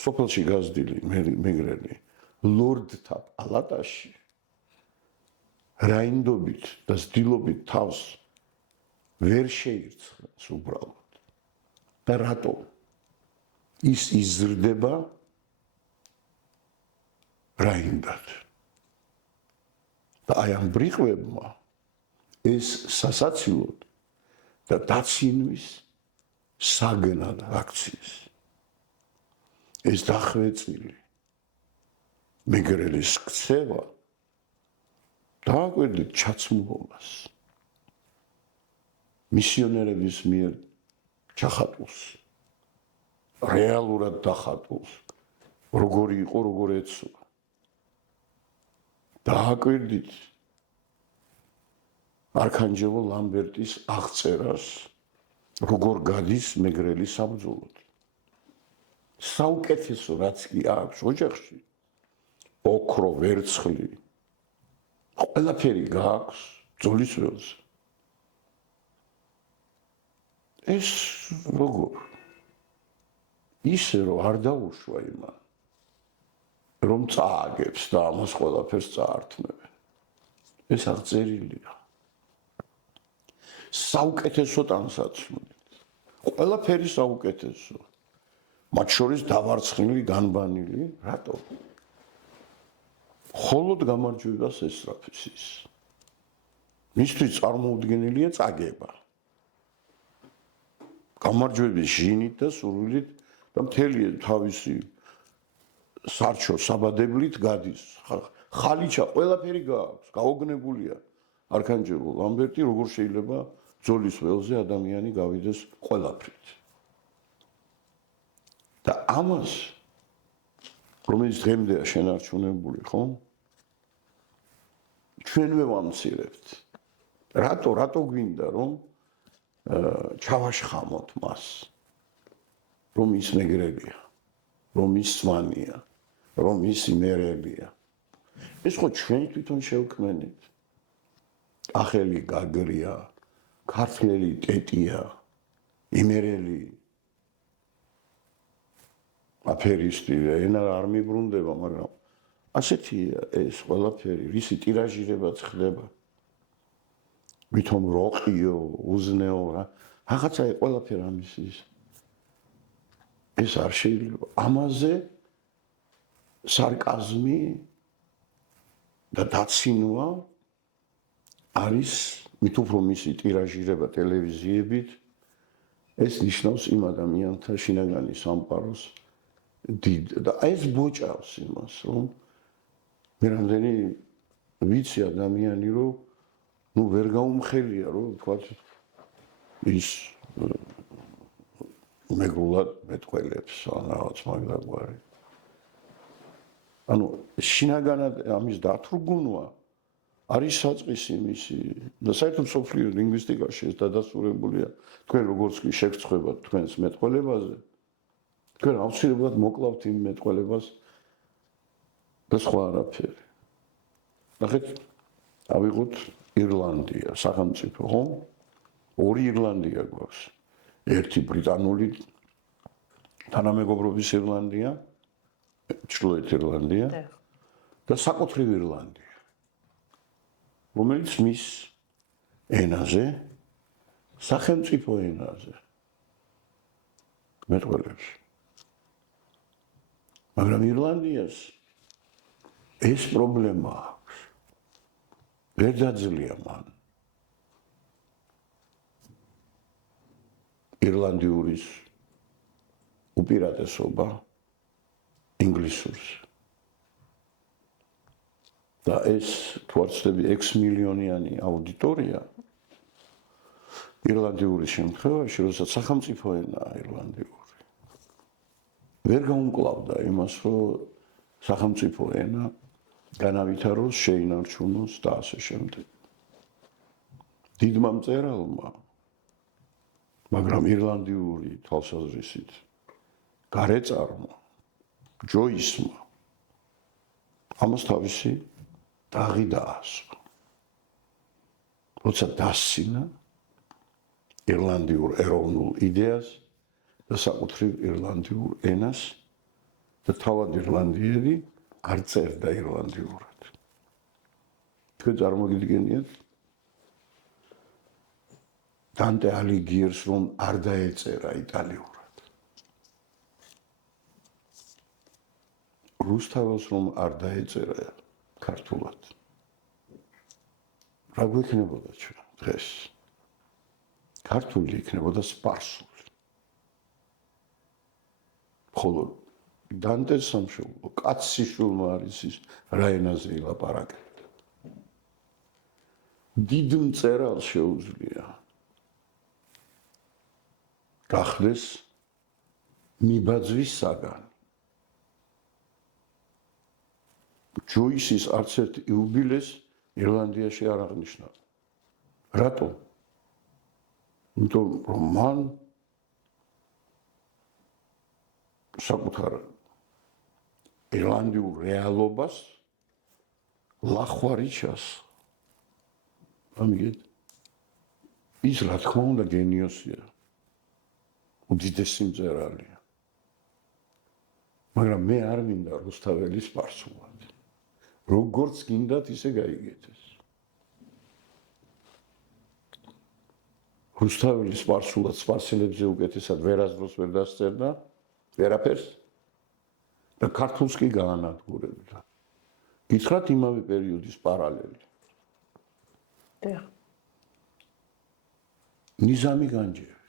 სოფელში გაზრდილი მეგრელი ლორდთა პალატაში რაინდობით და ცდილობით თავს ვერ შეირცხეს უბრალოდ. და რატომ? ის იზრდება რაინდად. და აი ამ ბრიყვებმა ეს სასაცილოდ და დაცინვის საგნად აქციეს. ეს დახვეწილი მეგრელის ქცევა დააკვირდით ჩაცმულობას. მისიონერების მიერ ჩახატულს. რეალურად დახატულს. როგორი იყო, როგორ ეცვა. დააკვირდით არქანჯელო ლამბერტის აღწერას, როგორ გადის მეგრელი საბრძოლოდ. საუკეთესო რაც კი აქვს ოჯახში, ოქრო, ვერცხლი, ყველაფერი გააქვს ბრძოლის ველზე. ეს როგორ? ისე რომ არ დაუშვა იმან, რომ წააგებს და ამას ყველაფერს წაართმევენ. ეს აღწერილია. საუკეთესო ტანსაცმლით. ყველაფერი საუკეთესო. მათ შორის დავარცხნილი, განბანილი, რატო? მხოლოდ გამარჯვებას ესწრაფის ის. მისთვის წარმოუდგენელია წაგება. გამარჯვების ჟინით და სურვილით და მთელი თავისი სარჩო საბადებლით გადის. ხალიჩა ყველაფერი გააქვს, გაოგნებულია. არქანჯელო ლამბერტი როგორ შეიძლება ბრძოლის ველზე ადამიანი გავიდეს ყველაფრით. და ამას რომელიც დღემდეა შენარჩუნებული, ხო? ჩვენვე ვამცირებთ. რატო გვინდა რომ ჩავაშხამოთ მას? რომ ის მეგრელია, რომ ის სვანია, რომ ის იმერელია. ეს ხო ჩვენ თვითონ შევქმნით. ახელი გაგრია, ქართლელი ტეტია, იმერელი აფერისტი, ენა არ მიბრუნდება, მაგრამ ასეთია ეს ყველაფერი, რისი ტირაჟირებაც ხდება. ვითომ როყიო, უზნეო რა, რაღაცა ყველაფერი ამის ის. ეს არ შეიძლება. ამაზე სარკაზმი და დაცინვა არის მით უფრო მისი ტირაჟირება ტელევიზიებით. ეს ნიშნავს იმ ადამიანთა შინაგანი სამყაროს დიდ და ეს ბოჭავს იმას, რომ მე რამდენი ვიცი ადამიანი, რომ ვერ გაუმხელია, რომ თქვა ის მეგრულად მეტყველებს ან რაღაც მაგდაგვარი. ანუ შინაგანად ამის დათრგუნვა არის საწყისი მისი და საერთოდ სოფლიო ლინგვისტიკაში ეს დადასტურებულია. თქვენ როგორც კი შეგწყვებათ თქვენს მეტყველებაზე, თქვენ აუცილებლად მოკლავთ იმ მეტყველებას და სხვა არაფერი. ნახეთ, ავიღოთ ირლანდია, სახელმწიფო, ხო? ორი ირლანდია გვაქვს. ერთი ბრიტანული თანამეგობრობის ირლანდია, ჩრდილოეთ ირლანდია და საკუთრივ ირლანდია, რომელიც მის ენაზე, სახელმწიფო ენაზე მეტყველებს. მაგრამ ირლანდიას ეს პრობლემა აქვს. ვერ დაძლია მან ირლანდიურის უპირატესობა ინგლისურს. და ეს თვალწები 6 მილიონიანი აუდიტორია ირლანდიურის შემთხვევაში, როდესაც სახელმწიფო ენაა ირლანდიური. ვერ გაუმკლავდა იმას, რომ სახელმწიფო ენა განავითაროს, შეინარჩუნოს და ასე შემდეგ. დიდმა მწერალმა, მაგრამ ირლანდიური თვალსაზრისით გარეწარმა, ჯოისმა ამას თავისი დაღი დაასვა. როცა დასცინა ირლანდიურ ეროვნულ იდეას და საკუთრივ ირლანდიურ ენას და თავად ირლანდიელი არ წერდა ირლანდიურად. თქვენ წარმოგიდგენიათ დანტე ალიგიერს რომ არ დაეწერა იტალიურად. რუსთაველს რომ არ დაეწერა ქართულად. რა გვექნებოდა ჩვენ დღეს? ქართული იქნებოდა სპარსული. ხოლო დანტეს სამშობლო კაცსიშვილმა არის ის რა ენაზე ილაპარაკებდა. დიდ მწერალს შეუძლია გახდეს მიბაძვის საგანი. ჯოისის არც ერთ იუბილეს ირლანდიაში არ აღნიშნავ. რატო? იმიტომ რომ მან საკუთარ ირლანდიურ რეალობას ლახვარი ჩასვა. ამიგეთ? ის რა თქმა უნდა გენიოსია. უდიდესი მწერალია. მაგრამ მე არ მინდა რუსთაველის სპარსულად. როგორც გინდათ ისე გაიგეთეს. რუსთაველი სპარსულად სპარსელებზე უკეთესად ვერასდროს ვერ დასწერდა, ვერაფერს და ქართულს კი გაანადგურებდა. გითხრათ იმავე პერიოდის პარალელი. ნიზამი განჯევი.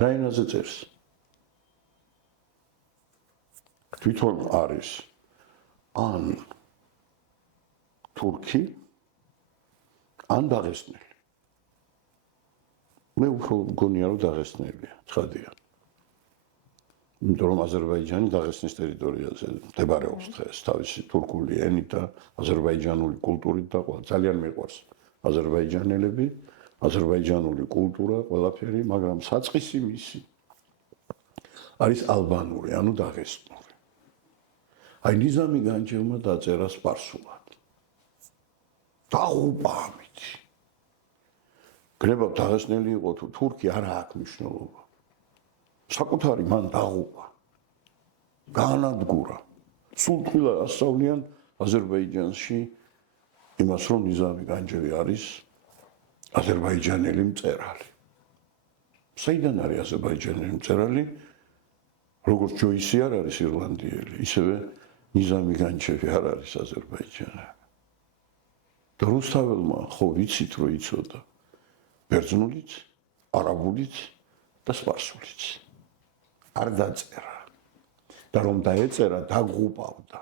რა ენაზე წერს? თვითონ არის ან თურქი ან დაღესტნელი. მე უფრო მგონია რომ დაღესტნელია, ცხადია. იმიტომ რომ აზერბაიჯანი დაღესტნის ტერიტორიაზე მდებარეობს დღეს თავისი თურქული ენით და აზერბაიჯანული კულტურით და ყველა ძალიან მიყვარს აზერბაიჯანელები, აზერბაიჯანული კულტურა, ყველაფერი, მაგრამ საწყისი მისი არის ალბანური, ანუ დაღესტნური. აი ნიზამი განჯელმა დაწერა სპარსულად. დაღუპა ამით. გნებავ დაღესტნელი იყო თუ თურქი არა აქვს მნიშვნელობა. საკუთარი მან დაღუპა. გაანადგურა. სულ თბილა ასწავლიან აზერბაიჯანში იმას, რომ ნიზამი განჯელი არის აზერბაიჯანელი მწერალი. საიდან არის აზერბაიჯანელი მწერალი? როგორც ჯოისი არ არის ირლანდიელი, ისევე ნიზამი განჯელი არ არის აზერბაიჯანელი. და რუსთაველმა ხო ვიცით რომ იცოდა ბერძნულიც, არაბულიც და სპარსულიც. არ დაწერა. და რომ დაეწერა, დაგღუპავდა.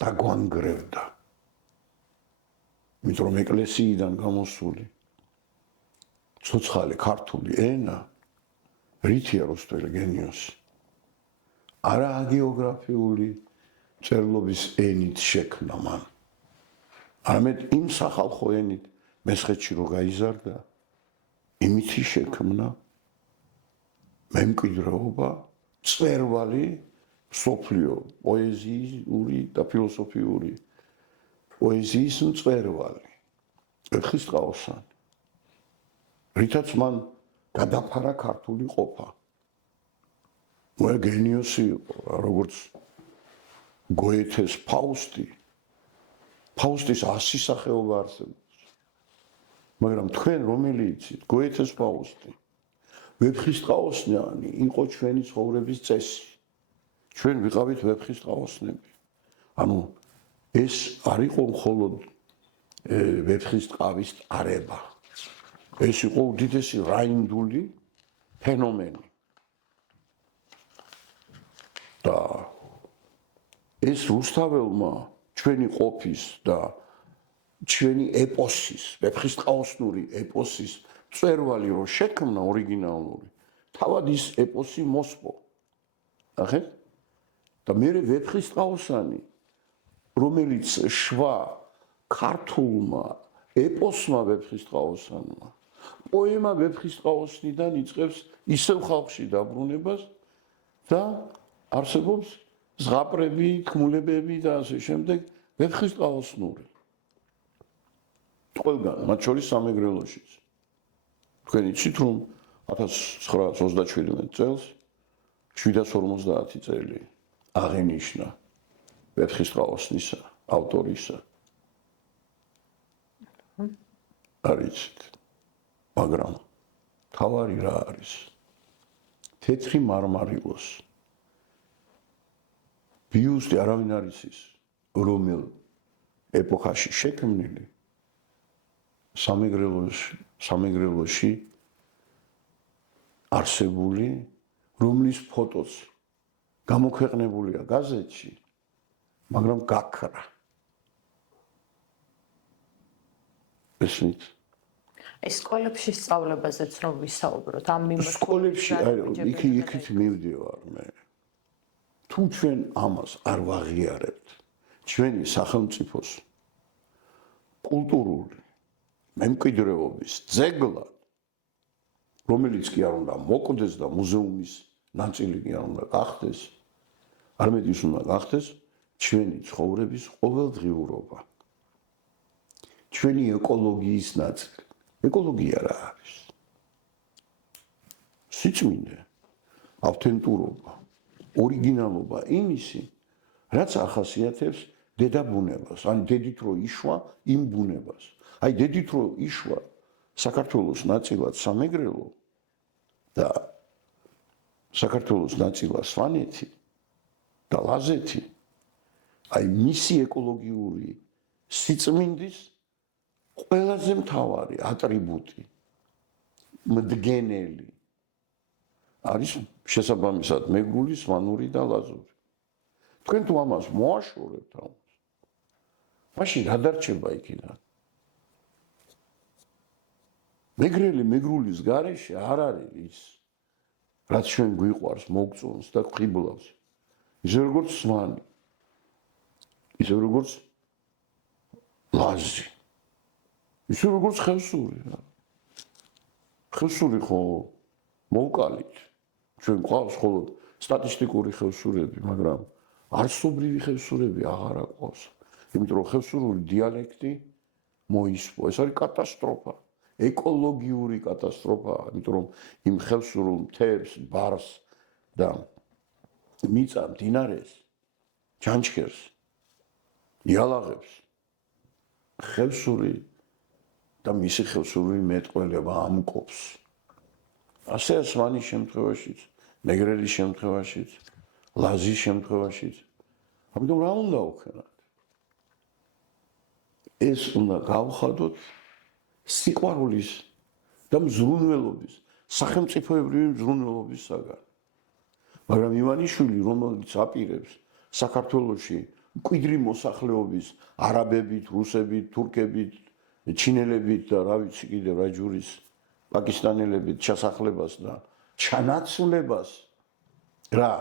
დაგვანგრევდა. იმიტომ რომ ეკლესიიდან გამოსული ცოცხალი ქართული ენა რითია რუსთველი გენიოსი. არა ჰაგიოგრაფიული წერლობის ენით შექმნა მან. არამედ იმ სახალხო ენით მესხეთში რო გაიზარდა, იმითი შექმნა მემკვიდრეობა, მწვერვალი, სოფლიო, პოეზიური და ფილოსოფიური პოეზიის მწვერვალი. ვეფხისტყაოსანი. რითაც მან გადაფარა ქართული ყოფა. მე გენიოსი იყო, როგორც გოეთეს ფაუსტი. ფაუსტის 100 სახეობა არსებობს. მაგრამ თქვენ რომელი იცით? გოეთეს ფაუსტი. ვეფხისტყაოსანი იყო ჩვენი ცხოვრების წესი. ჩვენ ვიყავით ვეფხისტყაოსნები. ანუ ეს არ იყო მხოლოდ ვეფხისტყავის ტარება. ეს იყო უდიდესი რაინდული ფენომენი. და ეს რუსთაველმა ჩვენი ყოფის და ჩვენი ეპოსის, ვეფხისტყაოსნური ეპოსის მწვერვალი რო შექმნა ორიგინალური, თავად ის ეპოსი მოსპო. ახეთ? და მე ვეფხისტყაოსანი, რომელიც შვა ქართულმა ეპოსმა ვეფხისტყაოსანმა, პოემა ვეფხისტყაოსნიდან იწყებს ისევ ხალხში დაბრუნებას და არსებობს ზღაპრები, თქმულებები და ასე შემდეგ ვეფხისტყაოსნური. ყველგან, მათ შორის სამეგრელოშიც. თქვენ იცით რომ 1927 წელს 750 წელი აღენიშნა ვეფხისტყაოსნისა ავტორისა. არ იცით. მაგრამ თავარი რა არის? თეთრი მარმარილოს ბიუსტი არავინ არ იცის, რომელ ეპოქაში შექმნილი სამეგრელოში არსებული, რომლის ფოტოც გამოქვეყნებულია გაზეთში, მაგრამ გაქრა. ესმით? ეს სკოლებში სწავლებაზეც რომ ვისაუბროთ, ამ მიმართულებით. სკოლებში, იქით მივდივარ მე. თუ ჩვენ ამას არ ვაღიარებთ, ჩვენი სახელმწიფოს კულტურული მემკვიდრეობის ძეგლად, რომელიც კი არ უნდა მოკვდეს და მუზეუმის ნაწილი კი არ უნდა გახდეს, არამედ ის უნდა გახდეს ჩვენი ცხოვრების ყოველდღიურობა. ჩვენი ეკოლოგიის ნაწილი. ეკოლოგია რა არის? სიწმინდე, ავთენტურობა, ორიგინალობა იმისი, რაც ახასიათებს დედაბუნებას, ან დედით რო იშვა იმ ბუნებას. აი დედით რო იშვა საქართველოს ნაწილად სამეგრელო და საქართველოს ნაწილად სვანეთი და ლაზეთი, აი მისი ეკოლოგიური სიწმინდის ყველაზე მთავარი ატრიბუტი, მდგენელი, არის შესაბამისად მეგრული, სვანური და ლაზური. თქვენ თუ ამას მოაშორებთ ამას, მაშინ რა დარჩება იქიდან? მეგრელი მეგრულის გარეშე არ არის ის, რაც ჩვენ გვიყვარს, მოგწონს და გვხიბლავს. ისე როგორც სვანი, ისე როგორც ლაზი, ისე როგორც ხევსური. ხევსური ხო მოვკალით. ჩვენ ყავს მხოლოდ სტატისტიკური ხევსურები, მაგრამ არსობრივი ხევსურები აღარ აყავს. იმიტომ რომ ხევსურული დიალექტი მოისპო. ეს არის კატასტროფა. ეკოლოგიური კატასტროფა, იმიტომ რომ იმ ხევსურულ მთებს, ბარს და მიწა მდინარეს, ჩანჩქერს, იალაღებს ხევსური და მისი ხევსურული მეტყველება ამკობს. ასეა სვანის შემთხვევაშიც, მეგრელის შემთხვევაშიც, ლაზის შემთხვევაშიც. ამიტომ რა უნდა ვქნათ? ეს უნდა გავხადოთ სიყვარულის და მზრუნველობის, სახელმწიფოებრივი მზრუნველობისაგან. მაგრამ ივანიშვილი, რომელიც აპირებს საქართველოში მკვიდრი მოსახლეობის არაბებით, რუსებით, თურქებით, ჩინელებით და რა ვიცი კიდევ რა ჯურის პაკისტანელებით ჩასახლებას და ჩანაცვლებას რა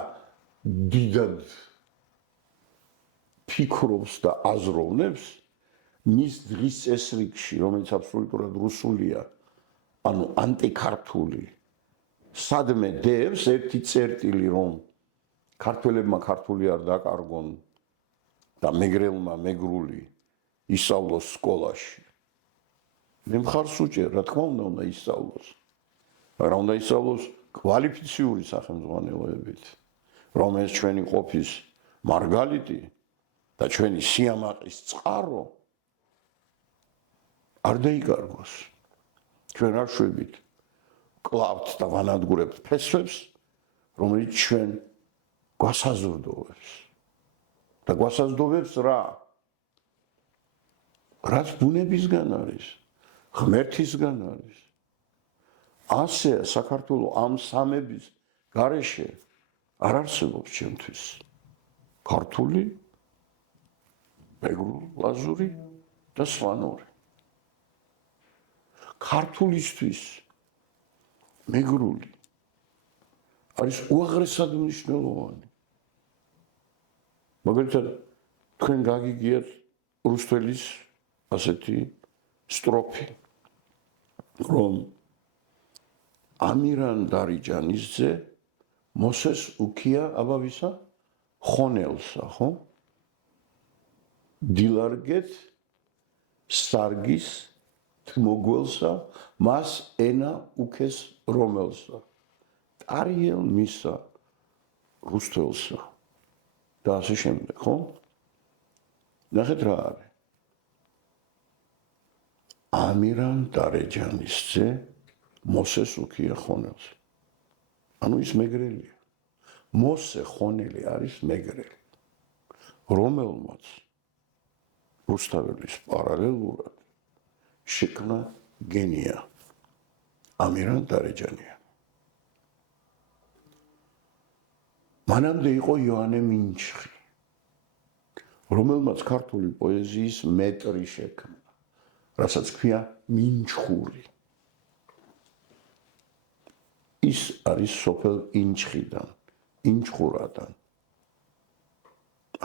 დიდად ფიქრობს და აზროვნებს მის დღის წესრიგში, რომელიც აბსოლუტურად რუსულია, ანუ ანტიქართული, სადმე დევს ერთი წერტილი, რომ ქართველებმა ქართული არ დაკარგონ და მეგრელმა მეგრული ისწავლოს სკოლაში. მე მხარს უჭერ, რა თქმა უნდა ისწავლოს. მაგრამ უნდა ისწავლოს კვალიფიციური სახელმძღვანელოებით, რომელიც ჩვენი ყოფის მარგალიტი და ჩვენი სიამაყის წყარო არ დაიკარგოს. ჩვენ არ შვებით კლავთ და ვანადგურებთ ფესვებს, რომელიც ჩვენ გვასაზრდოვებს. და გვასაზრდოვებს რა? რაც ბუნებისგან არის, ღმერთისგან არის. ასე საქართველოს ამ სამების გარეშე არ არსებობს ჩემთვის. ქართული, მეგრული, ლაზური და სვანური. ქართულისთვის მეგრული არის უაღრესად მნიშვნელოვანი. მაგალითად, თქვენ გაგიგიათ რუსთველის ასეთი სტროფი, რომ ამირან დარიჯანისძე მოსეს უქია აბავისა ხონელსა, ხო? დილარგეთ სარგის მოგველსა, მას ენა უქეს რომელსა. ტარიელ მისა რუსთველსა. და ასე შემდეგ, ხო? ნახეთ რა არის. ამირან დარეჯანისძე მოსეს უქია ხონელს. ანუ ის მეგრელია. მოსე ხონელი არის მეგრელი. რომელმაც რუსთაველის პარალელურად შექმნა გენია ამირან დარეჯანია. მანამდე იყო იოანე მინჩხი, რომელმაც ქართული პოეზიის მეტრი შექმნა, რასაც ქვია მინჩხური. ის არის სოფელ ინჩხიდან, ინჩხურადან.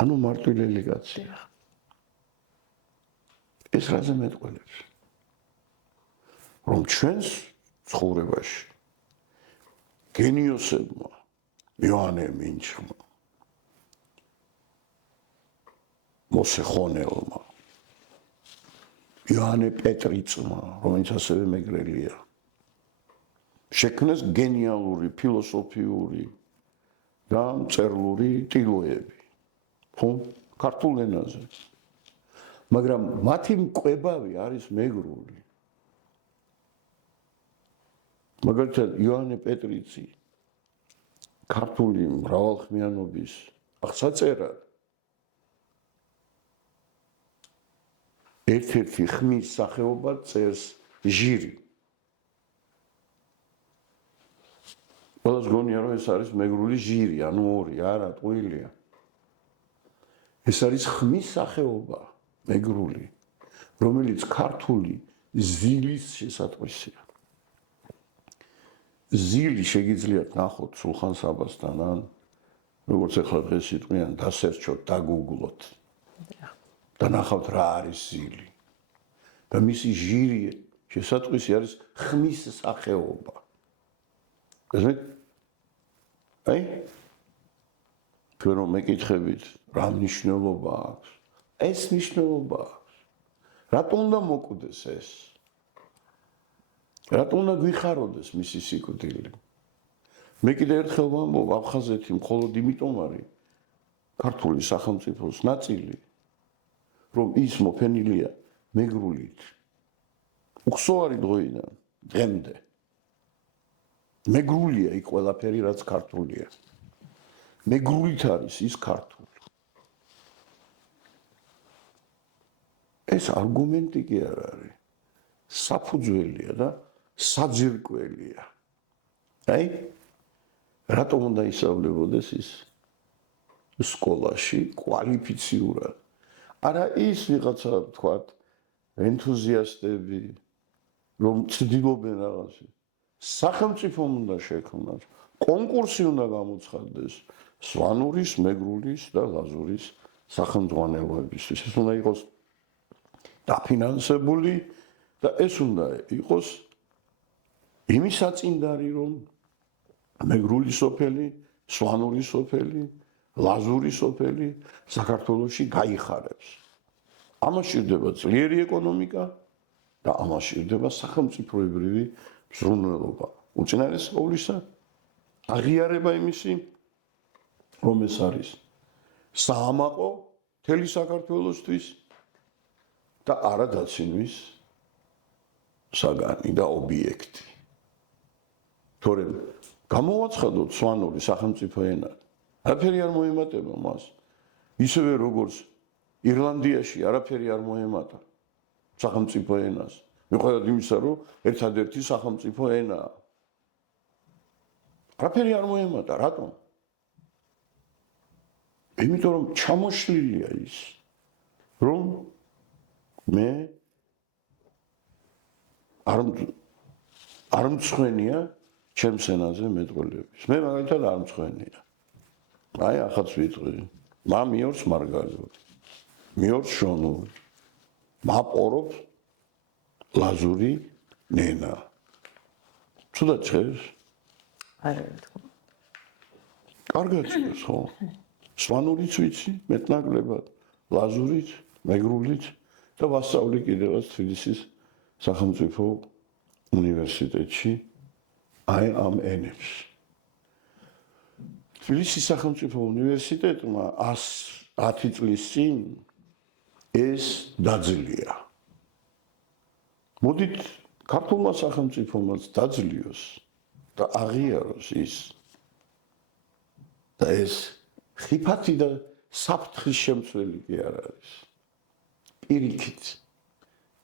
ანუ მარტვილელი კაცია. ეს რაზე მეტყველებს? რომ ჩვენს ცხოვრებაში გენიოსებმა, იოანე მინჩხმა, მოსე ხონელმა, იოანე პეტრიწმა, რომელიც ასევე მეგრელია, შექმნეს გენიალური, ფილოსოფიური და მწერლური ტილოები, ხო, ქართულ ენაზე. მაგრამ მათი მკვებავი არის მეგრული. მაგალითად, იოანე პეტრიცი ქართული მრავალხმიანობის აღსაწერად ერთ-ერთი ხმის სახეობა წერს ჟირი. ყველას გონია რომ ეს არის მეგრული ჟირი, ანუ ორი, არა, ტყუილია. ეს არის ხმის სახეობა, მეგრული, რომელიც ქართული ზილის შესატყვისია. ზილი შეგიძლიათ ნახოთ სულხან საბასთან ან როგორც ახლა დღეს იტყვიან, დასერჩოთ, დაგუგლოთ. და ნახავთ რა არის ზილი. და მისი ჟირი შესატყვისი არის ხმის სახეობა. ესმით? აი? რომ მეკითხებით, რა მნიშვნელობა აქვს? ეს მნიშვნელობა აქვს. რატომ უნდა მოკვდეს ეს? რატომ უნდა გვიხაროდეს მისი სიკვდილი? მე კიდევ ერთხელ ვამბობ, აფხაზეთი მხოლოდ იმიტომ არის ქართული სახელმწიფოს ნაწილი, რომ ის მოფენილია მეგრულით. უხსოვარი დროიდან, დღემდე. მეგრულია იქ ყველაფერი, რაც ქართულია. მეგრულით არის ის ქართული. ეს არგუმენტი კი არ არის. საფუძველია და საძირკველია. აი, რატომ უნდა ისწავლებოდეს ის სკოლაში კვალიფიციურად? არა ის ვიღაცა თქვათ ენთუზიასტები, რომ ცდილობენ რაღაცა. სახელმწიფომ უნდა შექმნას, კონკურსი უნდა გამოცხადდეს სვანურის, მეგრულის და ლაზურის სახელმძღვანელოებისთვის. ეს უნდა იყოს დაფინანსებული და ეს უნდა იყოს იმის საწინდარი, რომ მეგრული სოფელი, სვანური სოფელი, ლაზური სოფელი საქართველოში გაიხარებს. ამას სჭირდება ძლიერი ეკონომიკა და ამას სჭირდება სახელმწიფოებრივი ზრუნველობა. უწინარესობისა აღიარება იმისი, რომ ეს არის საამაყო მთელი საქართველოსთვის და არა დაცინვის საგანი და ობიექტი. თორემ გამოვაცხადოთ სვანური სახელმწიფო ენა. არაფერი არ მოემატება მას. ისევე როგორც ირლანდიაში არაფერი არ მოემატა სახელმწიფო ენას. მიუხედავად იმისა, რომ ერთადერთი სახელმწიფო ენაა. არაფერი არ მოემატა, რატომ? იმიტომ რომ ჩამოშლილია ის, რომ მე არ მწვენია ჩემს ენაზე მეტყველების. მე მაგალითად არ მწვენია. აი, ახაც ვიტყვი. მა მიორს მარგალיות. მიორს შონური. მაპორობს ლაზური ნენა. ცუდად ჭირს? არა, თქო. კარგად ჭირს, ხო? სვანურიც ვიცი, მეტნაკლებად, ლაზურიც, მეგრულიც და ვასწავლი კიდევაც თბილისის სახელმწიფო უნივერსიტეტში აი ამ ენებს. თბილისის სახელმწიფო უნივერსიტეტმა 110 წლის წინ ეს დაძლია. მოდით ქართულმა სახელმწიფომაც დაძლიოს და აღიაროს ის და ეს ხიფათი და საფრთხის შემცველი კი არ არის. პირიქით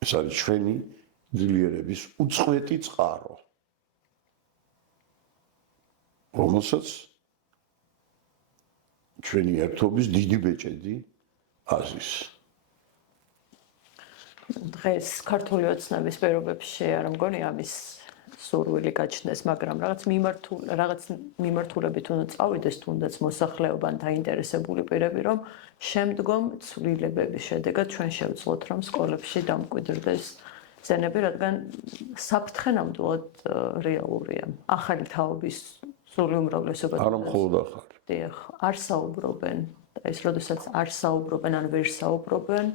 ეს არის ჩვენი ძლიერების უწყვეტი წყარო, რომელსაც ჩვენი ერთობის დიდი ბეჭედი აზის. დღეს ქართული ოცნების პირობებში არ მგონი ამის სურვილი გაჩნდეს, მაგრამ რაღაც მიმართულებით უნდა წავიდეს თუნდაც მოსახლეობა ან დაინტერესებული პირები, რომ შემდგომ ცვლილებების შედეგად ჩვენ შევძლოთ, რომ სკოლებში დამკვიდრდეს ზენები, რადგან საფრთხე ნამდვილად რეალურია. ახალი თაობის სრული უმრავლესობა არა მხოლოდ ახალი. დიახ, არ საუბრობენ და ეს როდესაც არ საუბრობენ ან ვერ საუბრობენ,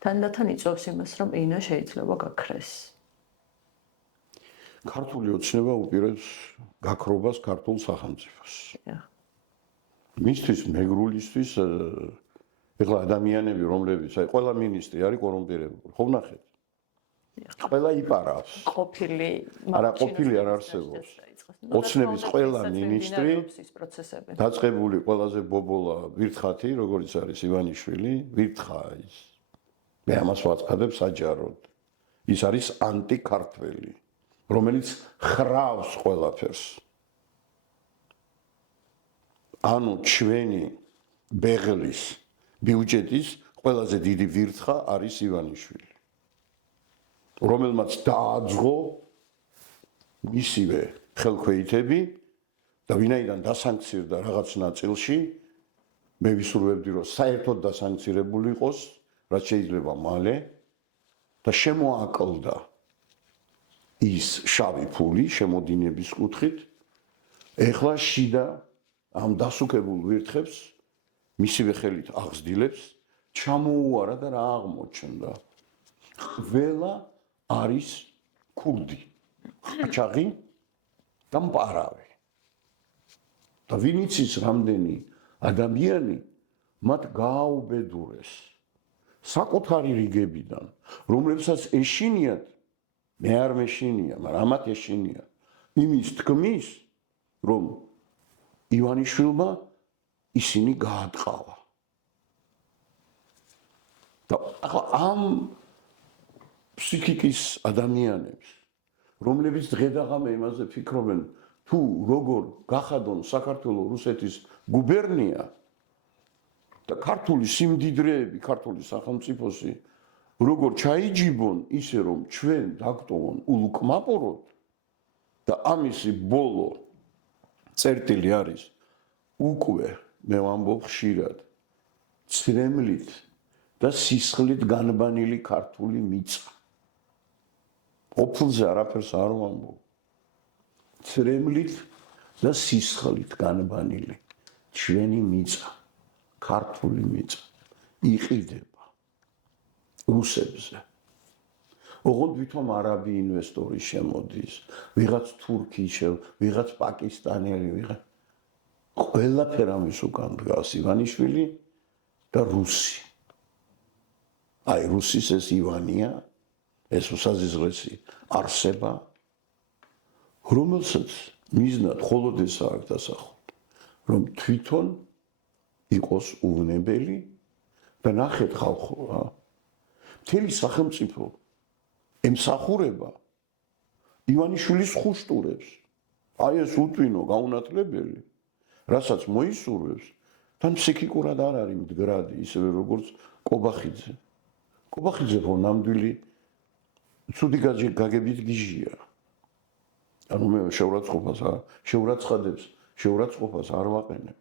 თანდათან იწვევს იმას, რომ ენა შეიძლება გაქრეს. ქართული ოცნება უპირებს გაქრობას ქართულ სახელმწიფოს. დიახ. მისთვის მეგრულისთვის ეხლა ადამიანები, რომლებიც აი ყველა მინისტრი არის კორუმპირებული, ხო ვნახეთ? ყველა იპარავს. ყოფილი არა, ყოფილი არ არსებობს. ოცნების ყველა მინისტრი დაწყებული ყველაზე ბობოლა ვირთხათი, როგორც არის ივანიშვილი, ვირთხაა ის. მე ამას ვაწყდებ საჯაროდ. ის არის ანტიქართველი, რომელიც ხრავს ყველაფერს. ანუ ჩვენი ბეღლის ბიუჯეტის ყველაზე დიდი ვირთხა არის ივანიშვილი, რომელმაც დააძღო მისივე ხელქვეითები და ვინაიდან დასანქცირდა რაღაც ნაწილში, მე ვისურვებდი, რომ საერთოდ დასანქცირებული იყოს, რაც შეიძლება მალე და შემოაკლდა ის შავი ფული შემოდინების კუთხით. ეხლა შიდა ამ დასუქებულ ვირთხებს მისივე ხელით აღზრდილებს, ჩამოუარა და რა აღმოჩნდა? ყველა არის ქურდი, ყაჩაღი და მპარავი. და ვინც ის რამდენი ადამიანი მათ გააუბედურეს საკუთარი რიგებიდან, რომლებსაც ეშინიათ, მე არ მეშინია, მაგრამ ამათ ეშინია იმის თქმის, რომ ივანიშვილმა ისინი გაატყავა. და ახლა ამ ფსიქიკის ადამიანებს, რომლებიც დღე-დაღამე იმაზე ფიქრობენ, თუ როგორ გახადონ საქართველოს რუსეთის გუბერნია და ქართული სიმდიდრეები, ქართული სახელმწიფოსი როგორ ჩაიჯიბონ ისე რომ ჩვენ დაგტოვონ ულკმაპოროდ და ამისი ბოლო წერტილი არის უკვე მე ვამბობ ხშირად ცრემლით და სისხლით განბანილი ქართული მიწა. ოფლზე არაფერს არ ვამბობ. ცრემლით და სისხლით განბანილი ჩვენი მიწა, ქართული მიწა იყიდება რუსებზე. ოღონდ ვითომ არაბი ინვესტორი შემოდის, ვიღაც თურქი, ვიღაც პაკისტანელი, ვიღაც ყველაფერი ამის უკან დგას ივანიშვილი და რუსი. აი რუსის ეს ივანია, ეს უსაზიზღლესი არსება, რომელსაც მიზნად მხოლოდ ესა აქვს დასახული, რომ თვითონ იყოს უვნებელი და ნახეთ ხალხო, მთელი სახელმწიფო ემსახურება ივანიშვილის ხუშტურებს. აი ეს უტვინო გაუნათლებელი, რასაც მოისურვებს, თან ფსიქიკურად არ არის მდგრადი, ისევე როგორც კობახიძე. კობახიძე ნამდვილი ცუდი გაგებით გიჟია. ანუ მე შეურაცხყოფას არ ვაყენებ.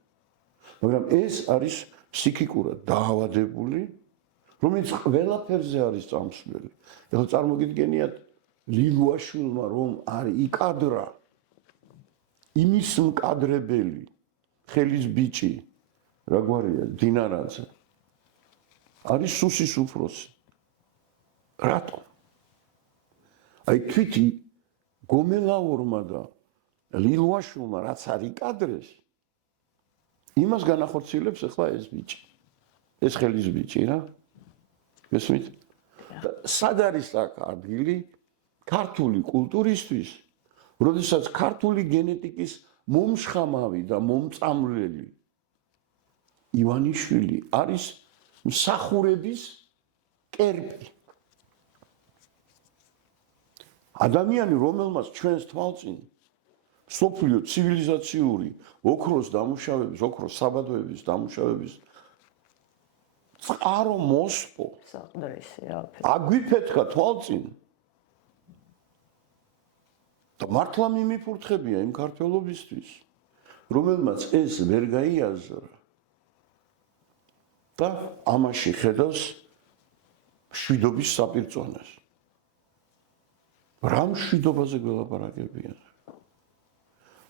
მაგრამ ეს არის ფსიქიკურად დაავადებული, რომელიც ყველაფერზე არის წამსვლელი. ეხლა წარმოგიდგენიათ ლილუაშვილმა რომ არის იკადრა იმის მკადრებელი ხელის ბიჭი, რა გვარია, დინარაძე, არის სუსის უფროსი. რატომ? აი თვითი გომელაურმა და ლილუაშვილმა რაც არ იკადრეს, იმას განახორციელებს ახლა ეს ბიჭი. ეს ხელის ბიჭი რა? გესმით? სად არის აქ ადგილი ქართული კულტურისთვის, როდესაც ქართული გენეტიკის მომშხამავი და მომწამლელი ივანიშვილი არის მსახურების კერპი. ადამიანი, რომელმაც ჩვენს თვალწინ სოფლიო ცივილიზაციური ოქროს დამუშავების, ოქროს საბადოების დამუშავების წყარო მოსპო, აგვიფეთქა თვალწინ და მართლა მიმიფურთხებია იმ ქართველობისთვის, რომელმაც ეს ვერ გაიაზრა და ამაში ხედავს მშვიდობის საპირწონეს. რა მშვიდობაზე გველაპარაკებიან?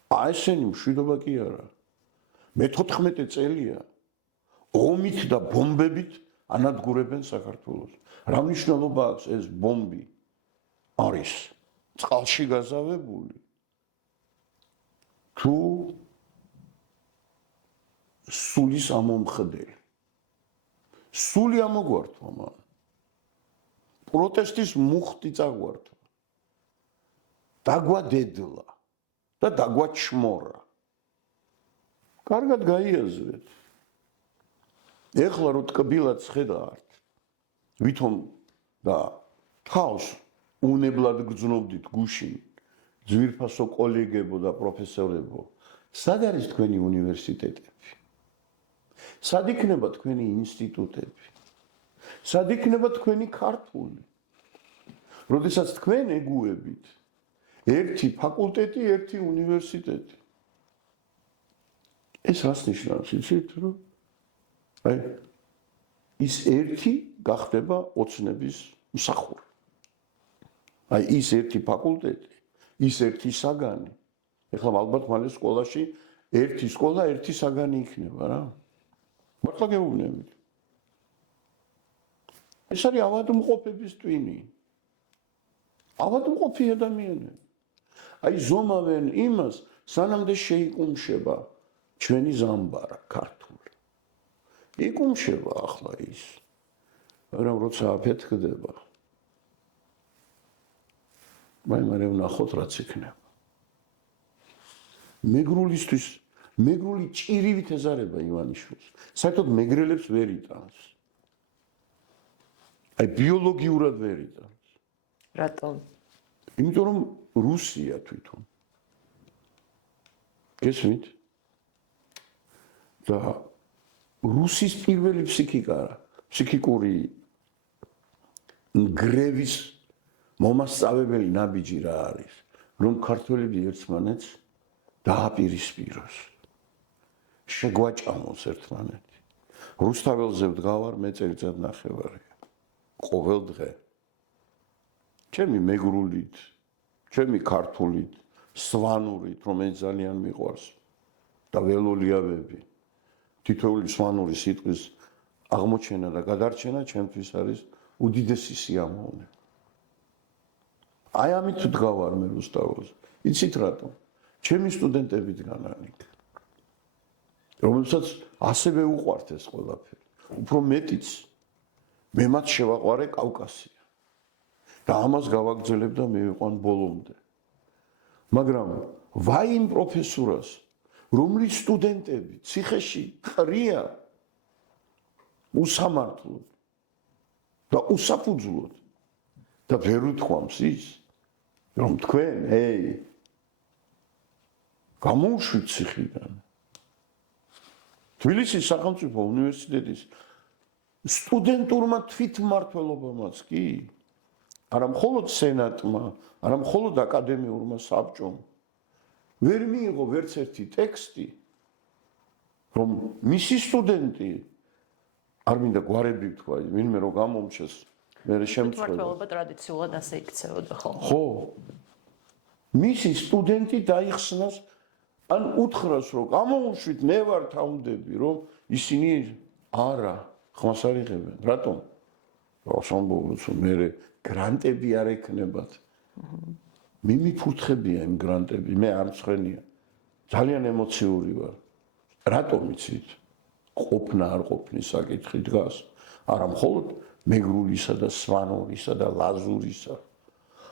აი ესენი მშვიდობა კი არა. მე 14 წელია ომით და ბომბებით ანადგურებენ საქართველოს. რა მნიშვნელობა აქვს ეს ბომბი? არის წყალში გაზავებული თუ სულის ამომხდელი. სული ამოგვართვა მან. პროტესტის მუხტი წაგვართვა. დაგვადედლა და დაგვაჩმორა. კარგად გაიაზრეთ. ეხლა რო ტკბილად ხედავთ, ვითომ და თავს უნებლად გრძნობდით გუშინ, ძვირფასო კოლეგებო და პროფესორებო, სად არის თქვენი უნივერსიტეტები? სად იქნება თქვენი ინსტიტუტები? სად იქნება თქვენი ქართული? როდესაც თქვენ ეგუებით ერთი ფაკულტეტი, ერთი უნივერსიტეტი. ეს რას ნიშნავს, იცით, რომ აი ის ერთი გახდება ოცნების მსახური. აი ის ერთი ფაკულტეტი, ის ერთი საგანი. ეხლა ალბათ მალე სკოლაში ერთი სკოლა, ერთი საგანი იქნება რა. მართლა გეუბნებით. ეს არის ავადმყოფების ტვინი. ავადმყოფი ადამიანები. აი ზომავენ იმას, სანამდე შეიკუმშება ჩვენი ზამბარა ქართული. იკუმშება ახლა ის. მაგრამ როცა აფეთქდება, მაგრამ ვნახოთ რაც იქნება. მეგრულისთვის, მეგრული ჭირივით ეზარება ივანიშვილს. საერთოდ მეგრელებს ვერ იტანს. აი ბიოლოგიურად ვერ იტანს. რატომ? იმიტომ რომ რუსია თვითონ. გესმით? და რუსის პირველი ფსიქიკური გრევის მომასწავებელი ნაბიჯი რა არის? რომ ქართველები ერთმანეთს დააპირისპიროს. შეგვაჭამოს ერთმანეთი. რუსთაველზე ვდგავარ მე წელიწად ნახევარი. ყოველ დღე. ჩემი მეგრულით, ჩემი ქართულით, სვანურით, რომელიც ძალიან მიყვარს და ველოლიავები. თითოეული სვანური სიტყვის აღმოჩენა და გადარჩენა ჩემთვის არის უდიდესი სიამოვნე. აი ამით ვდგავარ მე რუსთაველზე. იცით რატომ? ჩემი სტუდენტებიდან არის. რომელსაც ასევე უყვართ ეს ყველაფერი. უფრო მეტიც მე მათ შევაყვარე კავკასია. და ამას გავაგრძელებ და მივიყვან ბოლომდე. მაგრამ ვაი იმ პროფესორას, რომლის სტუდენტები ციხეში ყრია უსამართლოდ და უსაფუძვლოდ და ვერ უთქვამს ის, რომ თქვენ, გამოუშვით ციხიდან. თბილისის სახელმწიფო უნივერსიტეტის სტუდენტურმა თვითმმართველობამაც კი არა მხოლოდ სენატმა, არა მხოლოდ აკადემიურმა საბჭომ ვერ მიიღო ვერც ერთი ტექსტი, რომ მისი სტუდენტი არ მინდა გვარები ვთქვა, ვინმე რომ გამომჩეს, მე შემწყვეტ. მმართველობა ტრადიციულად ასე იქცეოდა ხოლმე. ხო. მისი სტუდენტი დაიხსნას, ან უთხრას, რომ გამოუშვით, მე ვარ თავმდები, რომ ისინი არა, ხმას არ იღებენ. რატომ? რასამბოლოს მე გრანტები არ ექნებათ. მიმიფურთხებია იმ გრანტები, მე არ მცხენია. ძალიან ემოციური ვარ. რატომ იცით? ყოფნა არ ყოფნის საკითხი დგას. არა მხოლოდ მეგრულისა და სვანურისა და ლაზურისა,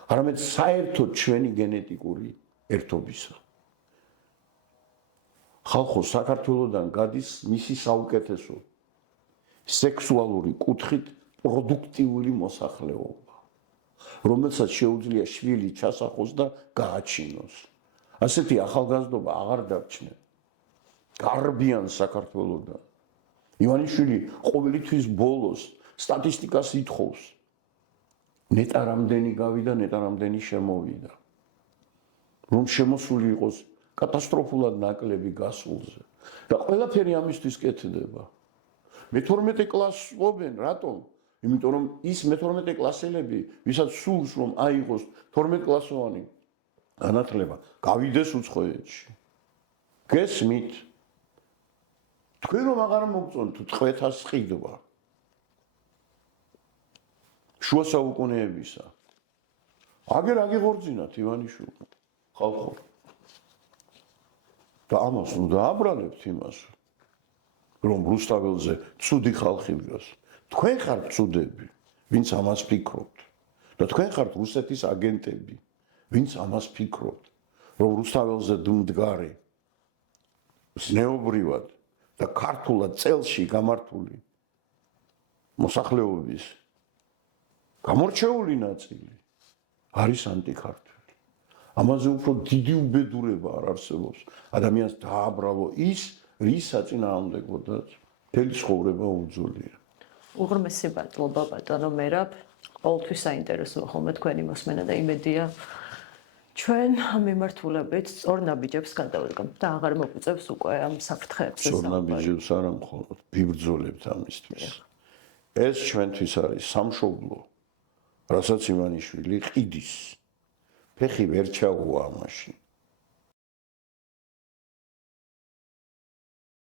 არამედ საერთოდ ჩვენი გენეტიკური ერთობისა. ხალხო საქართველოსდან გადის მისი საუკეთესო სექსუალური კუთხით პროდუქტიული მოსახლეობა, რომელსაც შეუძლია შვილი ჩასახოს და გააჩინოს. ასეთი ახალგაზრდობა აღარ დარჩნია. გარბიან საქართველოსდან. ივანიშვილი ყოველთვის ბოლოს სტატისტიკას ითხოვს. ნეტა რამდენი გავიდა, ნეტა რამდენი შემოვიდა. რომ შემოსული იყოს კატასტროფულად ნაკლები გასულზე. და ყველაფერი ამისთვის კეთდება. მე-12 კლასს ყოფენ, რატომ? იმიტომ რომ ის მე-12 კლასელები, ვისაც სურს რომ აიღოს 12 კლასოვანი განათლება, გავიდეს უცხოეთში. გესმით? თქვენ რომ აღარ მოგწონთ წვეთას ყიდვა. შუა საუკუნეებისა. აგერ აგიღორძინათ ივანიშვილმა. ხალხო. და ამას ნუ დააბრალებთ იმას, რომ რუსთაველზე ცუდი ხალხი დგას. თქვენ ხართ ცუდები, ვინც ამას ფიქრობთ. და თქვენ ხართ რუსეთის აგენტები, ვინც ამას ფიქრობთ, რომ რუსთაველზე მდგარი ზნეობრივად და ქართულად წელში გამართული მოსახლეობის გამორჩეული ნაწილი არის ანტიქართული. ამაზე უფრო დიდი უბედურება არ არსებობს. ადამიანს დააბრალო ის, რის საწინააღმდეგოდაც მთელი ცხოვრება უძოლია. უღრმესი მადლობა ბატონო მერაბ, ყოველთვის საინტერესოა ხოლმე თქვენი მოსმენა და იმედია ჩვენ ამ მიმართულებით სწორ ნაბიჯებს გადავდგამთ და აღარ მოგვიწევს უკვე ამ საფრთხეებს სორნაბიჯებს არ ამხოლოდ ვიბრძოლებთ ამისთვის. ეს ჩვენთვის არის სამშობლო, რასაც ივანიშვილი ყიდის. ფეხი ვერ ჩაუვა ამაში.